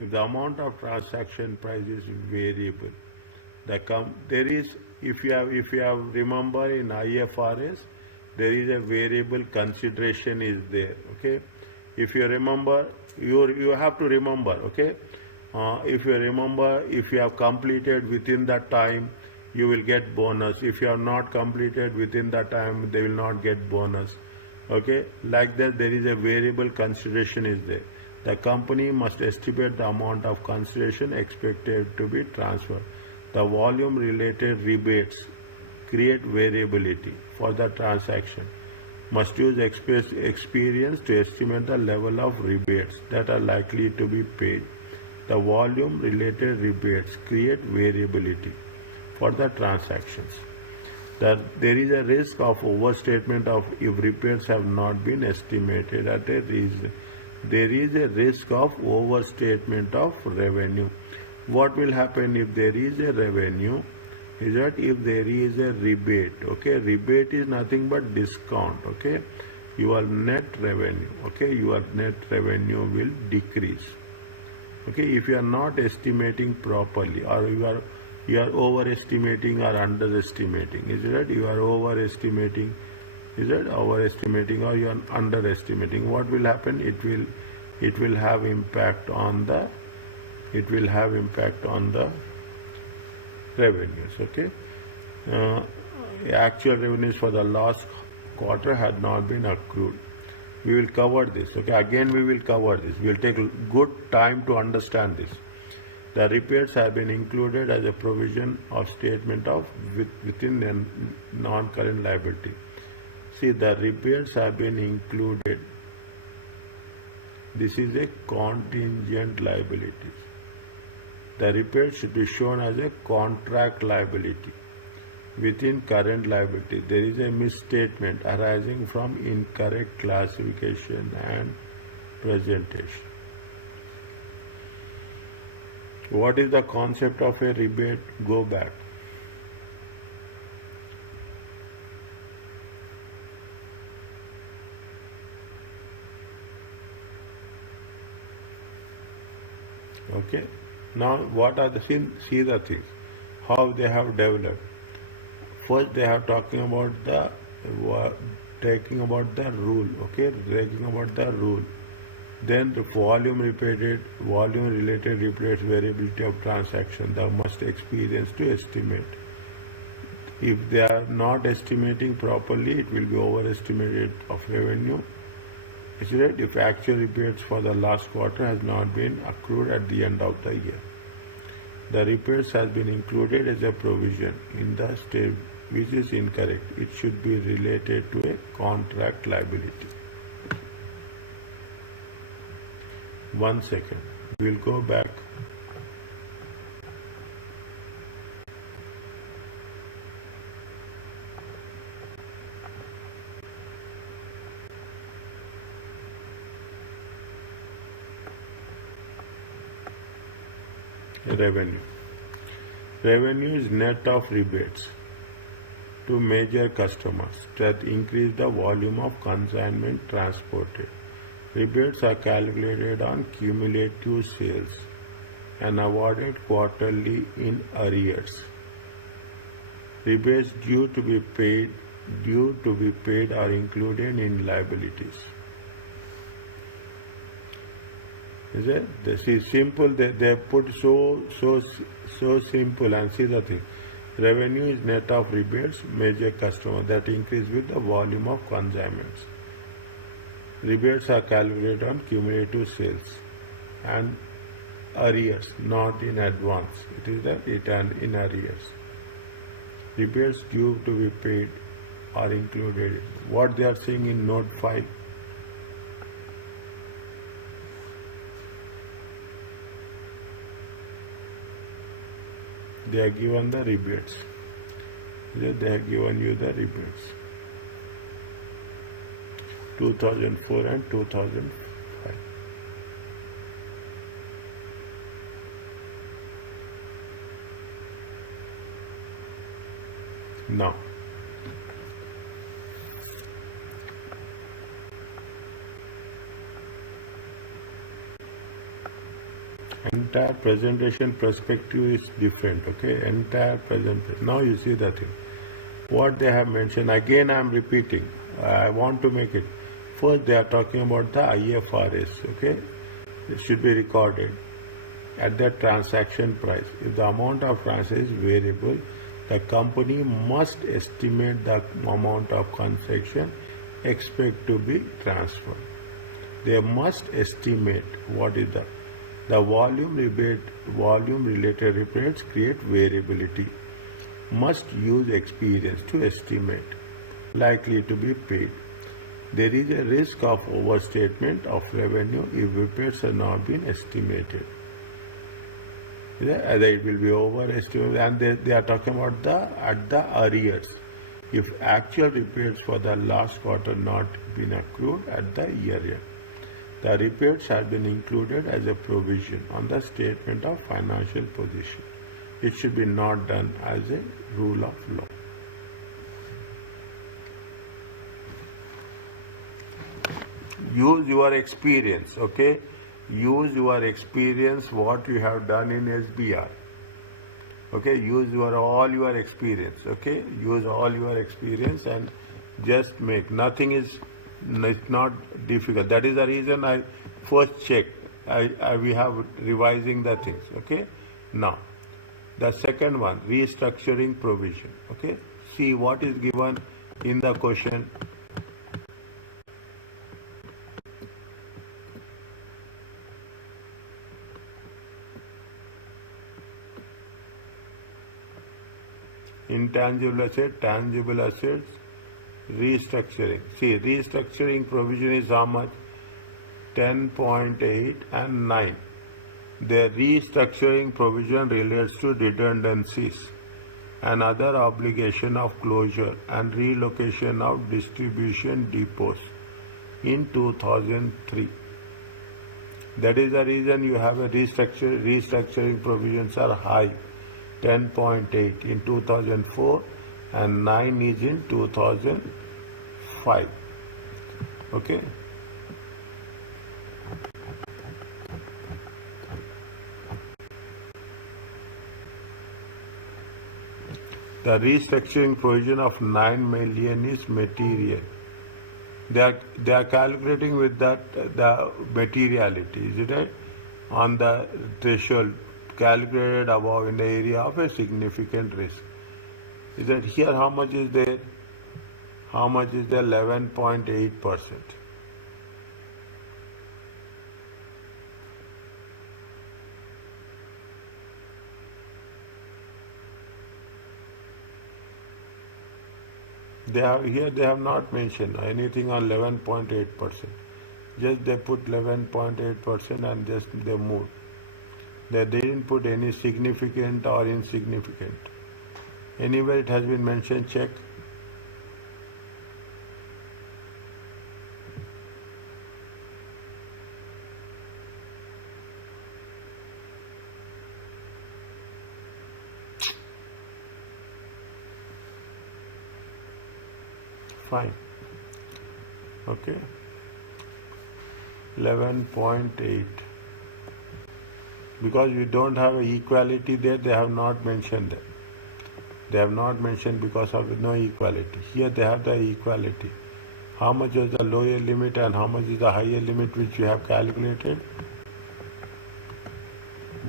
If the amount of transaction price is variable, there is, if you have remember in IFRS, there is a variable consideration is there. Okay, if you remember, you have to remember. Okay, if you remember, if you have completed within that time, you will get bonus. If you have not completed within that time, they will not get bonus. Okay, like that, there is a variable consideration is there. The company must estimate the amount of consideration expected to be transferred. The volume related rebates create variability for the transaction. Must use experience to estimate the level of rebates that are likely to be paid. The volume related rebates create variability for the transactions. That there is a risk of overstatement of if rebates have not been estimated at a reason. There is a risk of overstatement of revenue. What will happen if there is a revenue? Is that if there is a rebate? Okay, rebate is nothing but discount. Okay, your net revenue. Okay, your net revenue will decrease. Okay, if you are not estimating properly, or you are overestimating or underestimating, is it? You are overestimating, is it? Overestimating or you are underestimating. What will happen? It will have impact on the revenues. Okay, actual revenues for the last quarter had not been accrued. We will cover this. Okay, again we will cover this. We will take good time to understand this. The repairs have been included as a provision of statement of within the non-current liability. See, the repairs have been included. This is a contingent liability. The repairs should be shown as a contract liability. Within current liability, there is a misstatement arising from incorrect classification and presentation. What is the concept of a rebate? Go back. Okay. Now, what are see the things, how they have developed. First, they have taking about the rule. Okay, taking about the rule. Then the volume related repeated variability of transaction. They must experience to estimate. If they are not estimating properly, it will be overestimated of revenue. Is it? If actual rebates for the last quarter has not been accrued at the end of the year. The repairs has been included as a provision in the state which is incorrect. It should be related to a contract liability. 1 second. We will go back. Revenue. Revenue is net of rebates to major customers that increase the volume of consignment transported. Rebates are calculated on cumulative sales and awarded quarterly in arrears. Rebates due to be paid are included in liabilities. Is it? This is simple. They put so simple, and see the thing. Revenue is net of rebates, major customer that increase with the volume of consignments. Rebates are calculated on cumulative sales and arrears, not in advance. It is that it and in arrears. Rebates due to be paid are included. What they are saying in note 5. They are given the rebates. They have given you the rebates. 2004 and 2005. Now, entire presentation perspective is different, okay? Entire presentation. Now you see the thing. What they have mentioned, again I am repeating. I want to make it. First they are talking about the IFRS, okay? It should be recorded at the transaction price. If the amount of transaction is variable, the company must estimate the amount of transaction expect to be transferred. They must estimate what is the volume related rebates create variability. Must use experience to estimate likely to be paid. There is a risk of overstatement of revenue if rebates have not been estimated. Either it will be overestimated, and they are talking about at the arrears. If actual rebates for the last quarter not been accrued at the year end, the rebates have been included as a provision on the statement of financial position. It should be not done as a rule of law. Use your experience, okay? Use your experience, what you have done in SBR. Okay, use all your experience, okay? Use all your experience and just make. Nothing is, it's not difficult. That is the reason I first checked. We have revising the things, okay? Now, the second one, restructuring provision, okay? See what is given in the question. Intangible assets, tangible assets, restructuring. See, restructuring provision is how much? 10.8 and 9. The restructuring provision relates to redundancies and other obligation of closure and relocation of distribution depots in 2003. That is the reason you have a restructuring provisions are high. 10.8 in 2004 and 9 is in 2005. Okay. The restructuring provision of 9 million is material. They are calculating with that the materiality, is it right? On the threshold calculated above in the area of a significant risk. Is that here how much is there? How much is there? 11.8%. They have not mentioned anything on 11.8%. Just they put 11.8% and just they moved. They didn't put any significant or insignificant. Anywhere it has been mentioned, check. Fine. Okay. 11.8. Because we don't have equality there, they have not mentioned that. They have not mentioned because of no equality. Here they have the equality. How much is the lower limit and how much is the higher limit which you have calculated?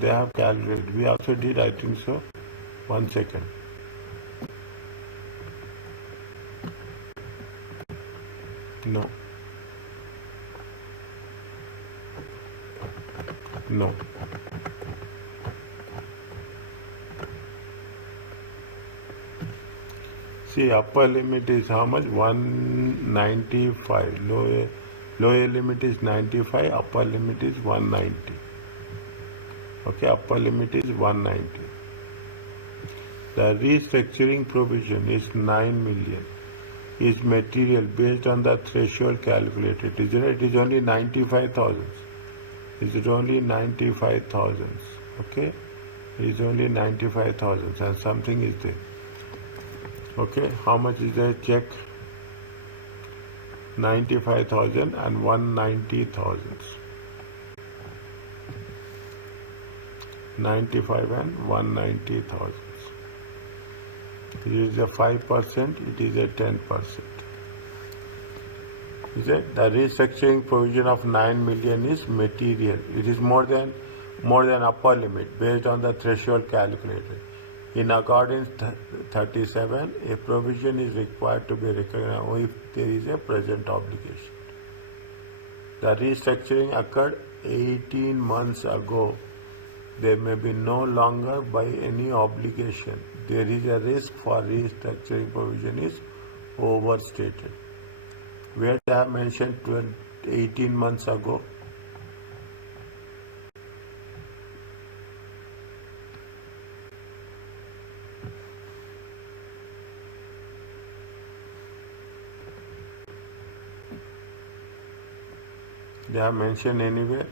They have calculated. We also did, I think so. 1 second. No. No. See, upper limit is how much? 195. Lower limit is 95. Upper limit is 190. Okay, upper limit is 190. The restructuring provision is 9 million. Is material based on the threshold calculated. Isn't it? It is only 95,000. Is it only 95,000? Okay? It is only 95,000 and something is there. Okay? How much is the check? 95,000 and 190,000. 95 and 190,000. It is a 5%, it is a 10%. Is it? The restructuring provision of 9 million is material. It is more than upper limit based on the threshold calculated. In accordance 37, a provision is required to be recognized only if there is a present obligation. The restructuring occurred 18 months ago. There may be no longer by any obligation. There is a risk for restructuring provision is overstated. Where they have mentioned 18 months ago. They have mentioned anywhere.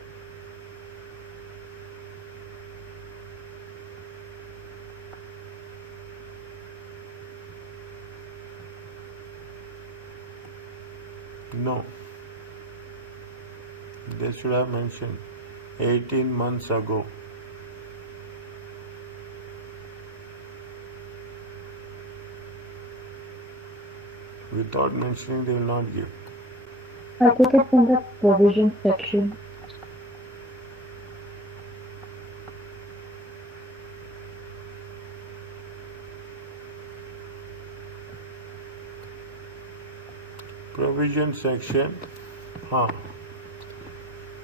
No. They should have mentioned 18 months ago. Without mentioning, they will not give. I took it from the provision section. Provision section, other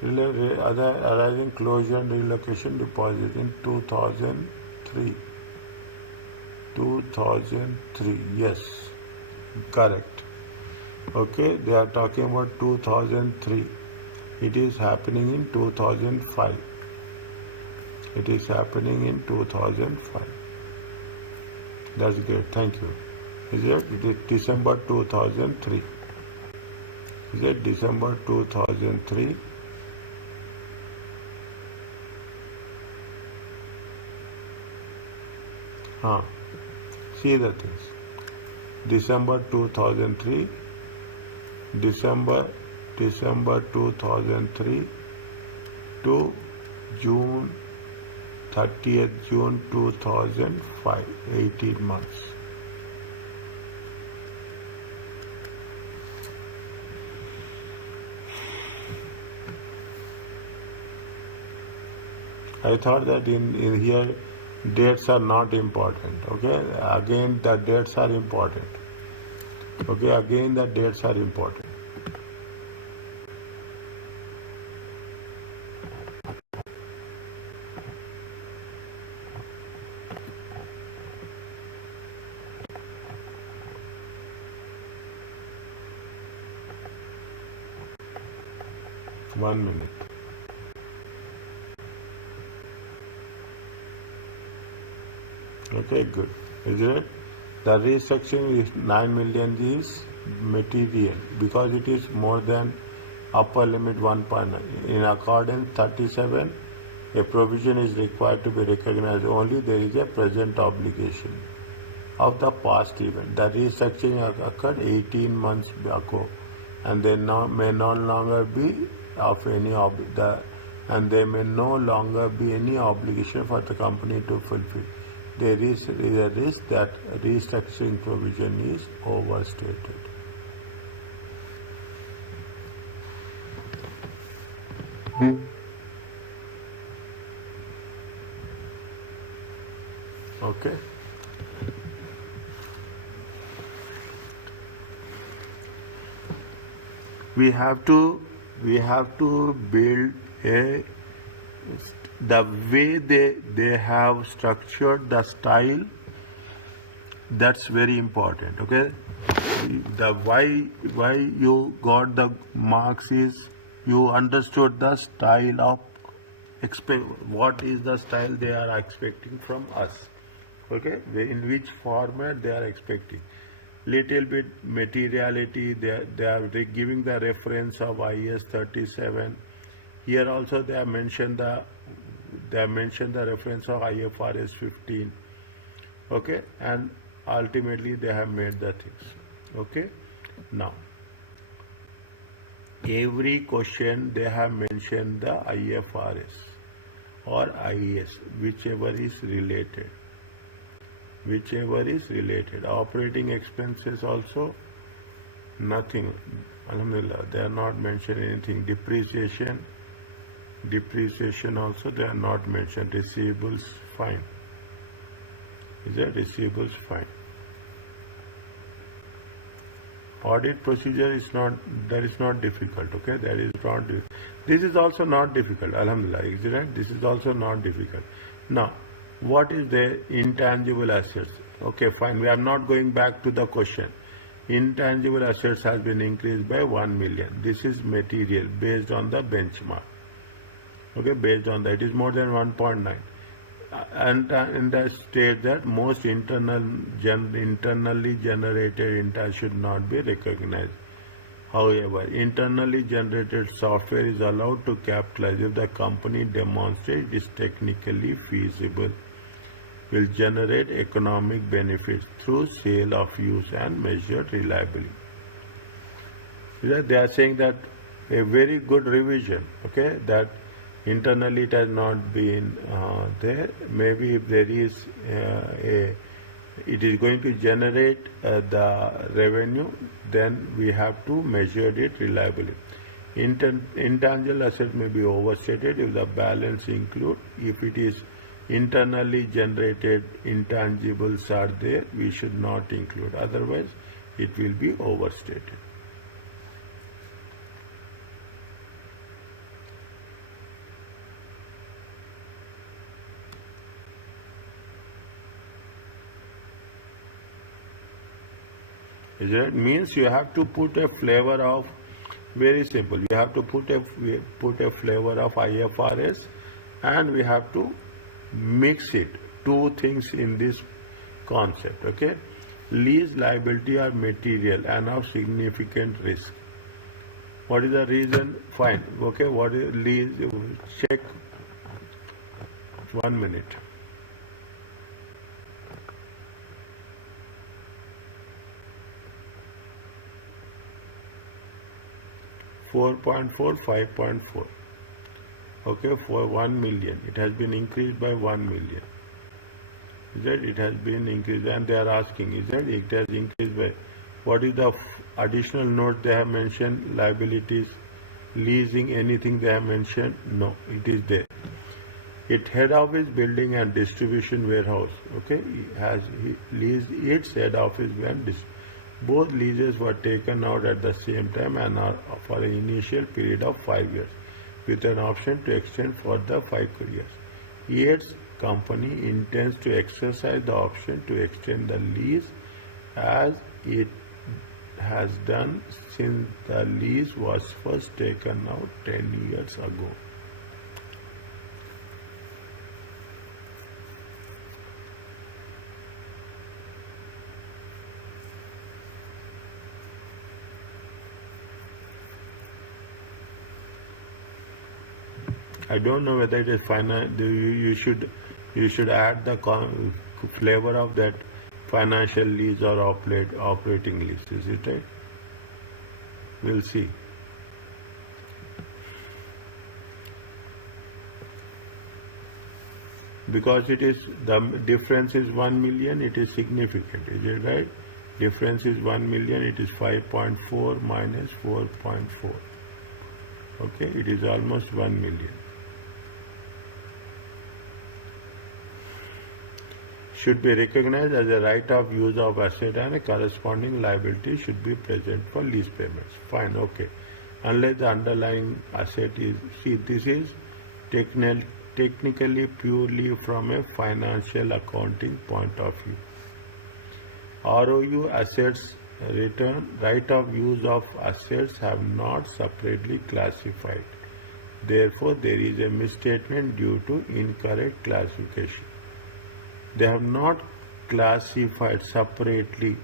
arising closure and relocation deposit in 2003. 2003, yes, correct. Okay, they are talking about 2003. It is happening in 2005. It is happening in 2005. That's great, thank you. Is it? It is December 2003. Is it December 2003? See the things. December 2003. December 2003 to June 30th June 2005. 18 months. I thought that in here dates are not important. Okay, again the dates are important. Okay, again the dates are important. One minute. Okay, good. Is it? The restructuring is 9 million is material because it is more than upper limit 1.9. In accordance 37, a provision is required to be recognized only there is a present obligation of the past event. The restructuring occurred 18 months ago and they may no longer be of any and there may no longer be any obligation for the company to fulfill. There is a risk that restructuring provision is overstated. Okay. We have to build the way they have structured the style. That's very important. Okay, the why you got the marks is you understood the style of what is the style they are expecting from us. Okay, in which format they are expecting. Little bit materiality, they are giving the reference of IS 37. Here also they have mentioned the reference of IFRS 15. Okay, and ultimately they have made the things. Okay, now every question they have mentioned the IFRS or IAS, whichever is related. Operating expenses also nothing. Alhamdulillah, they are not mentioned anything. Depreciation also they are not mentioned. Receivables fine. Is that receivables fine? Audit procedure is not difficult. Okay, that is not. This is also not difficult. Alhamdulillah, is it right? This is also not difficult. Now, what is the intangible assets? Okay, fine. We are not going back to the question. Intangible assets has been increased by 1 million. This is material based on the benchmark. Okay, based on that, it is more than 1.9. And that states that most internally generated intangible should not be recognized. However, internally generated software is allowed to capitalize if the company demonstrates it is technically feasible, will generate economic benefits through sale of use and measured reliably. They are saying that a very good revision, okay, that internally it has not been there. Maybe if there is it is going to generate the revenue, then we have to measure it reliably. Intangible asset may be overstated if the balance include. If it is internally generated intangibles are there, we should not include. Otherwise, it will be overstated. It means you have to put a flavor of, very simple, you have to put a flavor of IFRS, and we have to mix it, two things in this concept. Okay, lease liability are material and of significant risk. What is the reason? Fine. Okay, what is lease? Check 1 minute. 4.4, 5.4. Okay, for 1 million. It has been increased by 1 million. Is that it has been increased? And they are asking, is that it has increased by, what is the additional note they have mentioned? Liabilities, leasing, anything they have mentioned? No, it is there. It head office building and distribution warehouse. Okay, has leased its head office and distribution. Both leases were taken out at the same time and are for an initial period of 5 years, with an option to extend for the 5 years. Yates company intends to exercise the option to extend the lease as it has done since the lease was first taken out 10 years ago. I don't know whether it is final. You should add the flavor of that financial lease or operating lease. Is it right? We'll see. Because it is the difference is 1 million, it is significant. Is it right? Difference is 1 million. It is 5.4 minus 4.4. Okay, it is almost 1 million. Should be recognized as a right of use of asset, and a corresponding liability should be present for lease payments. Fine, okay. Unless the underlying asset is, see, this is technically purely from a financial accounting point of view. ROU assets return, right of use of assets have not separately classified. Therefore, there is a misstatement due to incorrect classification. They have not classified separately.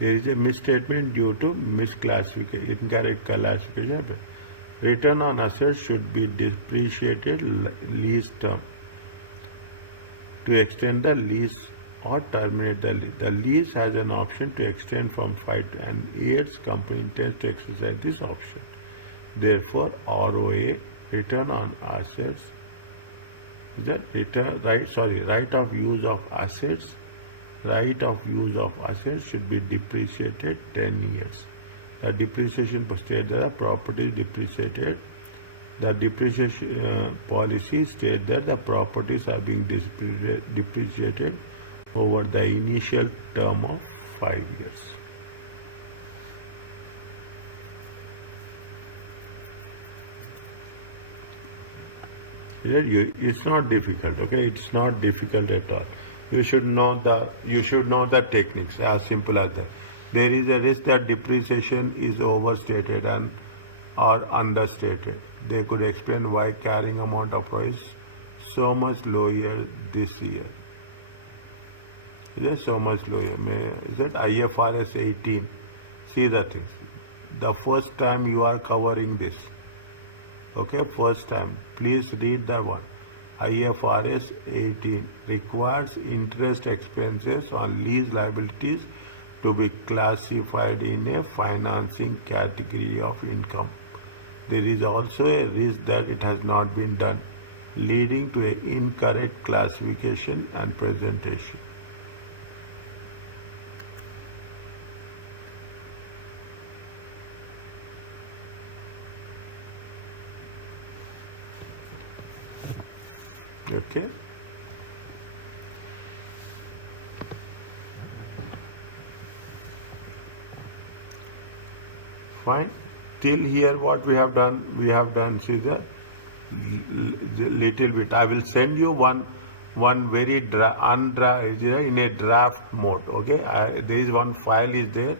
There is a misstatement due to misclassification, incorrect classification. Return on assets should be depreciated lease term to extend the lease or terminate the lease. The lease has an option to extend from 5 to 10 years. Company intends to exercise this option. Therefore, ROA, return on assets, is that right of use of assets. Right of use of assets should be depreciated 10 years. The depreciation states that the property is depreciated. The depreciation policy states that the properties are being depreciated over the initial term of 5 years. It's not difficult, okay? It's not difficult at all. You should know the techniques, as simple as that. There is a risk that depreciation is overstated and or understated. They could explain why carrying amount of price so much lower this year. Is it so much lower? Is it IFRS 18? See the things. The first time you are covering this. Okay, first time. Please read that one. IFRS 18 requires interest expenses on lease liabilities to be classified in a financing category of income. There is also a risk that it has not been done, leading to an incorrect classification and presentation. Okay. Fine. Till here what we have done, see the little bit. I will send you one very in a draft mode. Okay. There is one file is there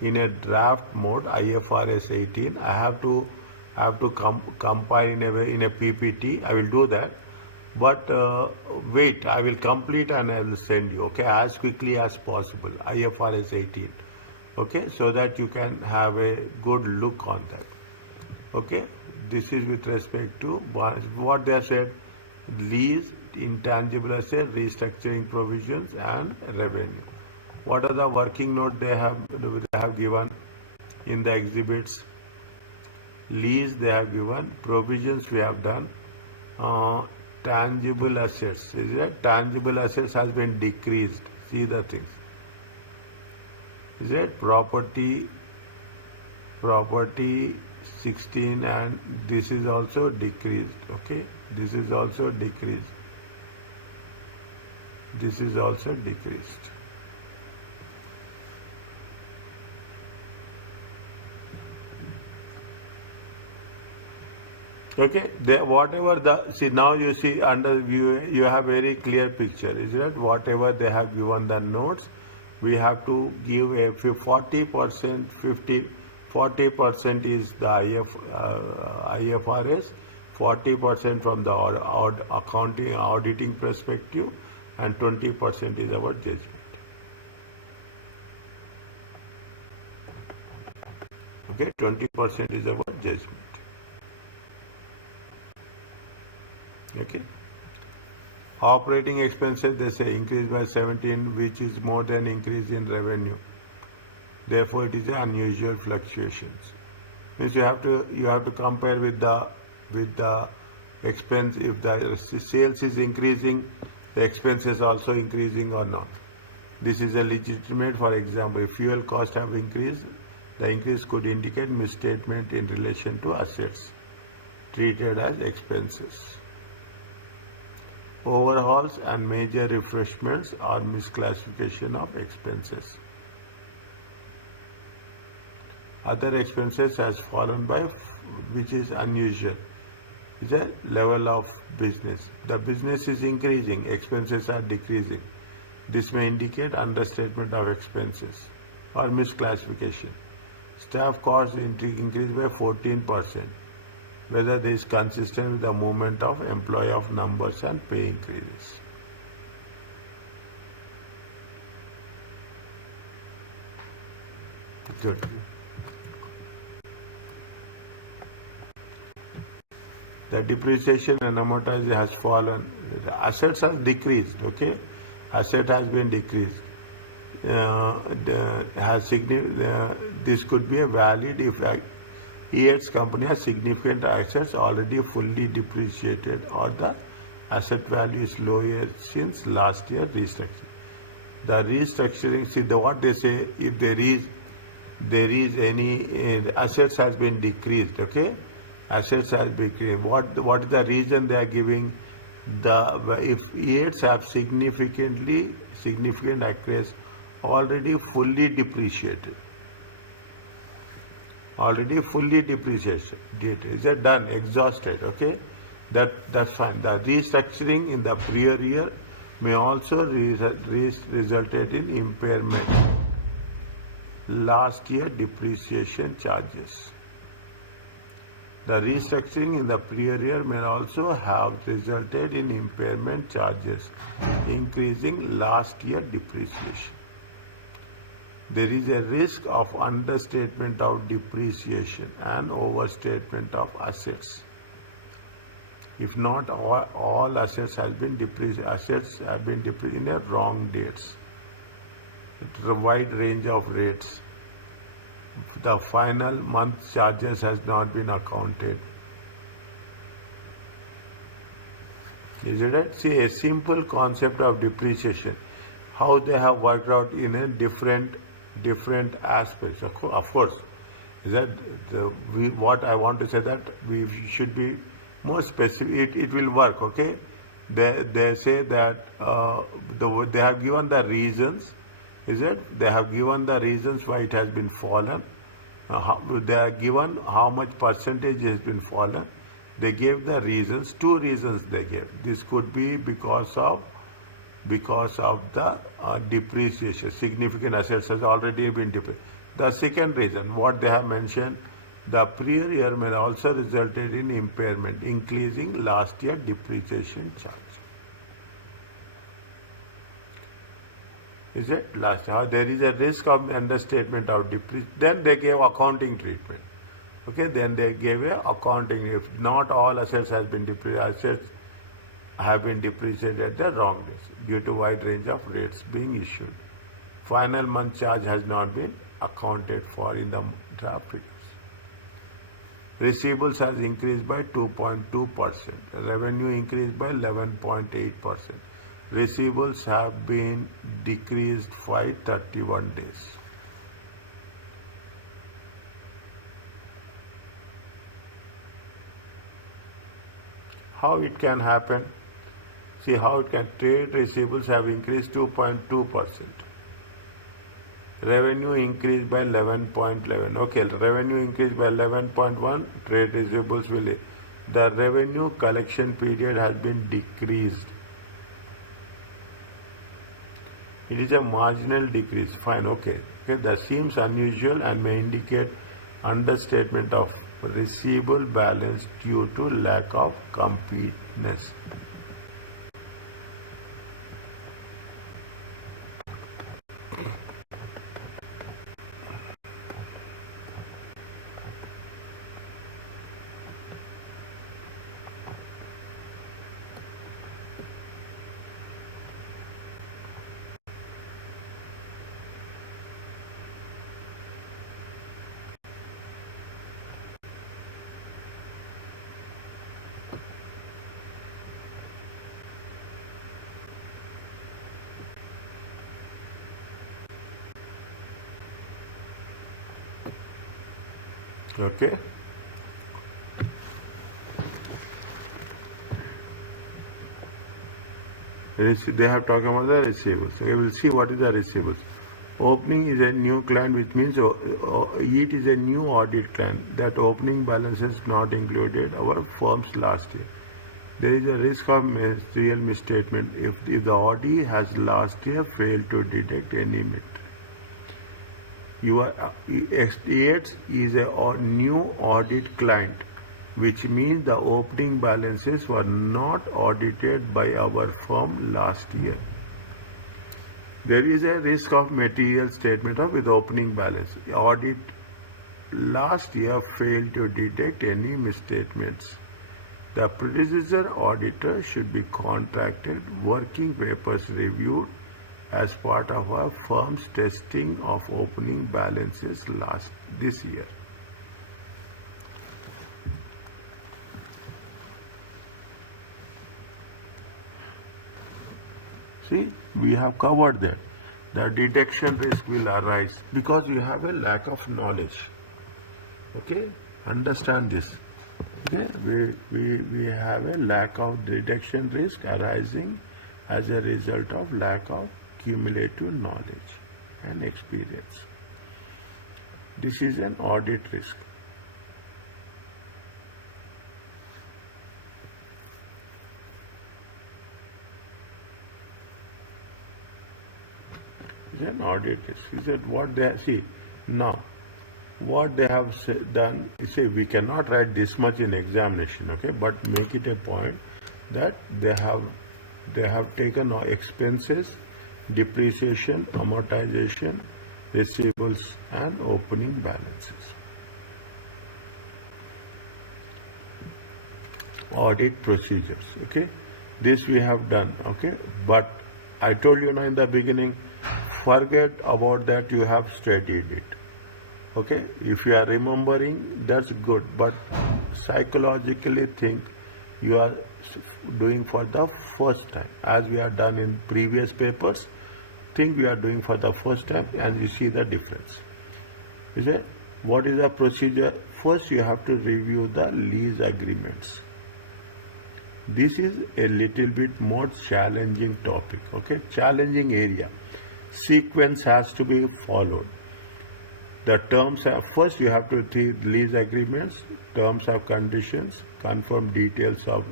in a draft mode, IFRS 18. I have to compile in a PPT. I will do that. But wait, I will complete and I will send you, okay, as quickly as possible, IFRS 18, okay, so that you can have a good look on that, okay. This is with respect to what they have said: lease, intangible asset, restructuring provisions, and revenue. What are the working note they have given in the exhibits? Lease they have given, provisions we have done. Tangible assets, is it? Tangible assets has been decreased. See the things. Is it? Property 16, and this is also decreased. Okay, this is also decreased. This is also decreased. Okay, now you see under view, you have very clear picture, is it? Whatever they have given the notes, we have to give a 40%, 40% is the IFRS, 40% from the accounting auditing perspective, and 20% is our judgment. Okay, 20% is our judgment. Okay. Operating expenses, they say increase by 17, which is more than increase in revenue. Therefore, it is unusual fluctuations. Means you have to compare with the expense. If the sales is increasing, the expense is also increasing or not. This is a legitimate. For example, if fuel costs have increased, the increase could indicate misstatement in relation to assets treated as expenses. Overhauls and major refreshments are misclassification of expenses. Other expenses has fallen by, which is unusual, is a level of business. The business is increasing, expenses are decreasing. This may indicate understatement of expenses or misclassification. Staff costs increased by 14%. whether this is consistent with the movement of employee of numbers and pay increases. Good. The depreciation and amortization has fallen. The assets have decreased. Okay, asset has been decreased. This could be a valid if EA's company has significant assets already fully depreciated, or the asset value is lower since last year restructuring. The restructuring, see what they say, if there is any assets has been decreased, okay, assets has been decreased. What is the reason they are giving? If EAs have significant assets already fully depreciated. Is it done, exhausted? Okay, that's fine. The restructuring in the prior year may also resulted in impairment. Last year depreciation charges. The restructuring in the prior year may also have resulted in impairment charges, increasing last year depreciation. There is a risk of understatement of depreciation and overstatement of assets. If not all assets have been depreciated in a wrong dates. It's a wide range of rates. The final month charges has not been accounted. Is it right? See, a simple concept of depreciation, how they have worked out in a different aspects. Of course, is that what I want to say, that we should be more specific. It will work. Okay, they say that they have given the reasons. Is it? They have given the reasons why it has been fallen. They are given how much percentage has been fallen. They gave the reasons. 2 reasons they gave. This could be because of the depreciation. Significant assets has already been depreciated. The second reason, what they have mentioned, the prior year may also resulted in impairment, increasing last year depreciation charge. Is it? There is a risk of understatement of depreciation. Then they gave accounting treatment. Okay, then they gave a accounting. If not all assets have been depreciated at the wrong dates due to wide range of rates being issued. Final month charge has not been accounted for in the draft figures. Receivables has increased by 2.2%. Revenue increased by 11.8%. Receivables have been decreased by 31 days. How it can happen? See how it can. Trade receivables have increased 2.2%. Revenue increased by 11.11. Okay, revenue increased by 11.1. Trade receivables will. The revenue collection period has been decreased. It is a marginal decrease. Fine, okay. That seems unusual and may indicate understatement of receivable balance due to lack of completeness. Okay. They have talked about the receivables. Okay, we'll see what is the receivables. Opening is a new client, which means it is a new audit client. That opening balance is not included our firm's last year. There is a risk of material misstatement if the audit has last year failed to detect any metric. Your SDX is a new audit client. which means the opening balances were not audited by our firm last year. There is a risk of material statement of with opening balance. Audit last year failed to detect any misstatements. The predecessor auditor should be contracted, working papers reviewed as part of our firm's testing of opening balances this year. See, we have covered that. The detection risk will arise because you have a lack of knowledge. Okay, understand this. Okay, we have a lack of detection risk arising as a result of lack of cumulative knowledge and experience. This is an audit risk. It's an audit risk. He said what they see now. What they have done is say we cannot write this much in examination, okay, but make it a point that they have taken expenses, depreciation, amortization, receivables, and opening balances. Audit procedures, okay, this we have done, okay, but I told you now in the beginning, forget about that, you have studied it. Okay, if you are remembering, that's good, but psychologically think you are doing for the first time. As we are done in previous papers, think we are doing for the first time and you see the difference. You say, what is the procedure? First, you have to review the lease agreements. This is a little bit more challenging topic, okay, challenging area. Sequence has to be followed. The terms are, first you have to see lease agreements, terms of conditions, confirm details of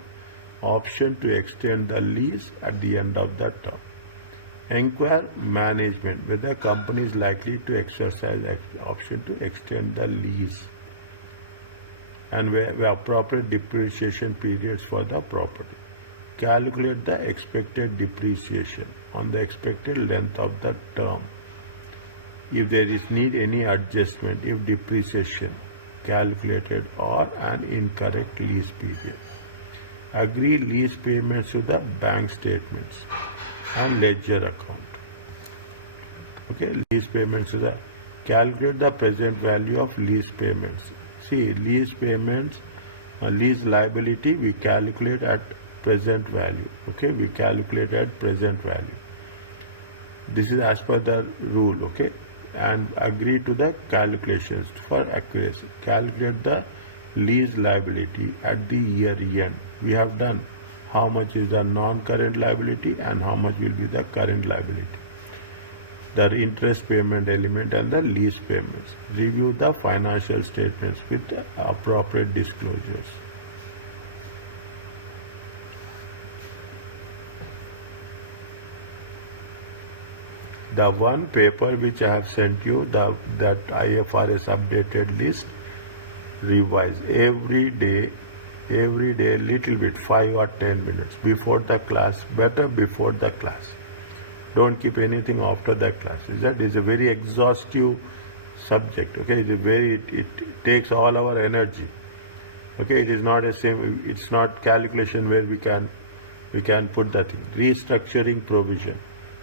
option to extend the lease at the end of the term. Inquire management whether company is likely to exercise option to extend the lease and where appropriate depreciation periods for the property. Calculate the expected depreciation on the expected length of the term. If there is need any adjustment, if depreciation calculated or an incorrect lease period. Agree lease payments to the bank statements and ledger account. Okay, lease payments to the, calculate the present value of lease payments. See, lease payments, lease liability, we calculate at present value. Okay, we calculate at present value. This is as per the rule, okay, and agree to the calculations for accuracy. Calculate the lease liability at the year end. We have done how much is the non-current liability and how much will be the current liability. The interest payment element and the lease payments. Review the financial statements with appropriate disclosures. The one paper which I have sent you, that IFRS updated list, revise every day little bit, 5 or 10 minutes before the class, better before the class. Don't keep anything after the class. That is a very exhaustive subject, okay, it takes all our energy. Okay, it is not a same, it's not calculation where we can put the thing. Restructuring provision.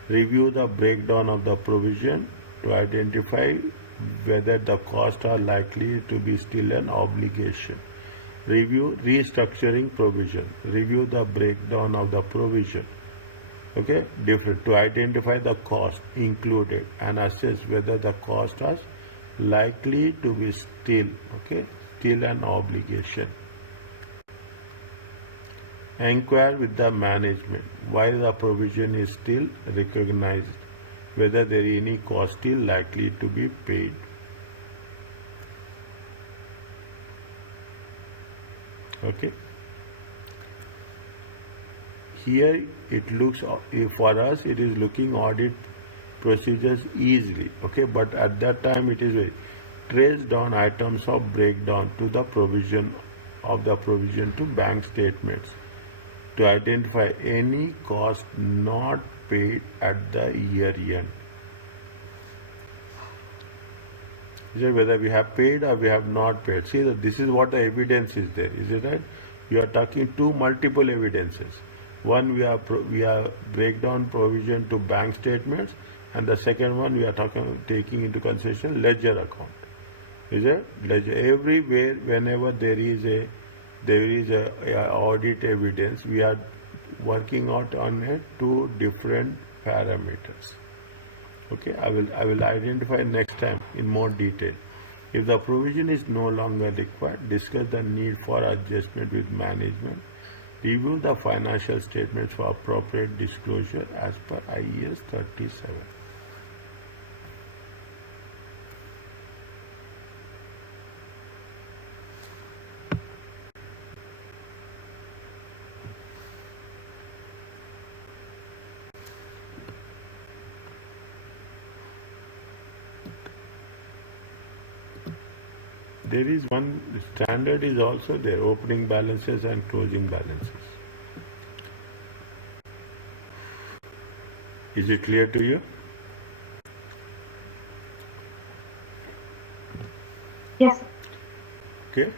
Review the breakdown of the provision to identify whether the costs are likely to be still an obligation. Review restructuring provision. Review the breakdown of the provision. Okay, different, to identify the cost included and assess whether the costs are likely to be still an obligation. Inquire with the management why the provision is still recognized, whether there is any cost still likely to be paid. Okay. Here it looks, for us it is looking audit procedures easily, okay, but at that time it is trace down items of breakdown to the provision of the provision to bank statements to identify any cost not paid at the year end. Whether we have paid or we have not paid. See, this is what the evidence is there. Is it right? We are talking two multiple evidences. One, we are breakdown provision to bank statements, and the second one we are taking into consideration ledger account. Is it? Ledger everywhere. Whenever there is a audit evidence, we are working out on it two different parameters. Okay, I will identify next time in more detail. If the provision is no longer required, discuss the need for adjustment with management. Review the financial statements for appropriate disclosure as per IES 37. There is one standard is also there, opening balances and closing balances. Is it clear to you? Yes. Okay.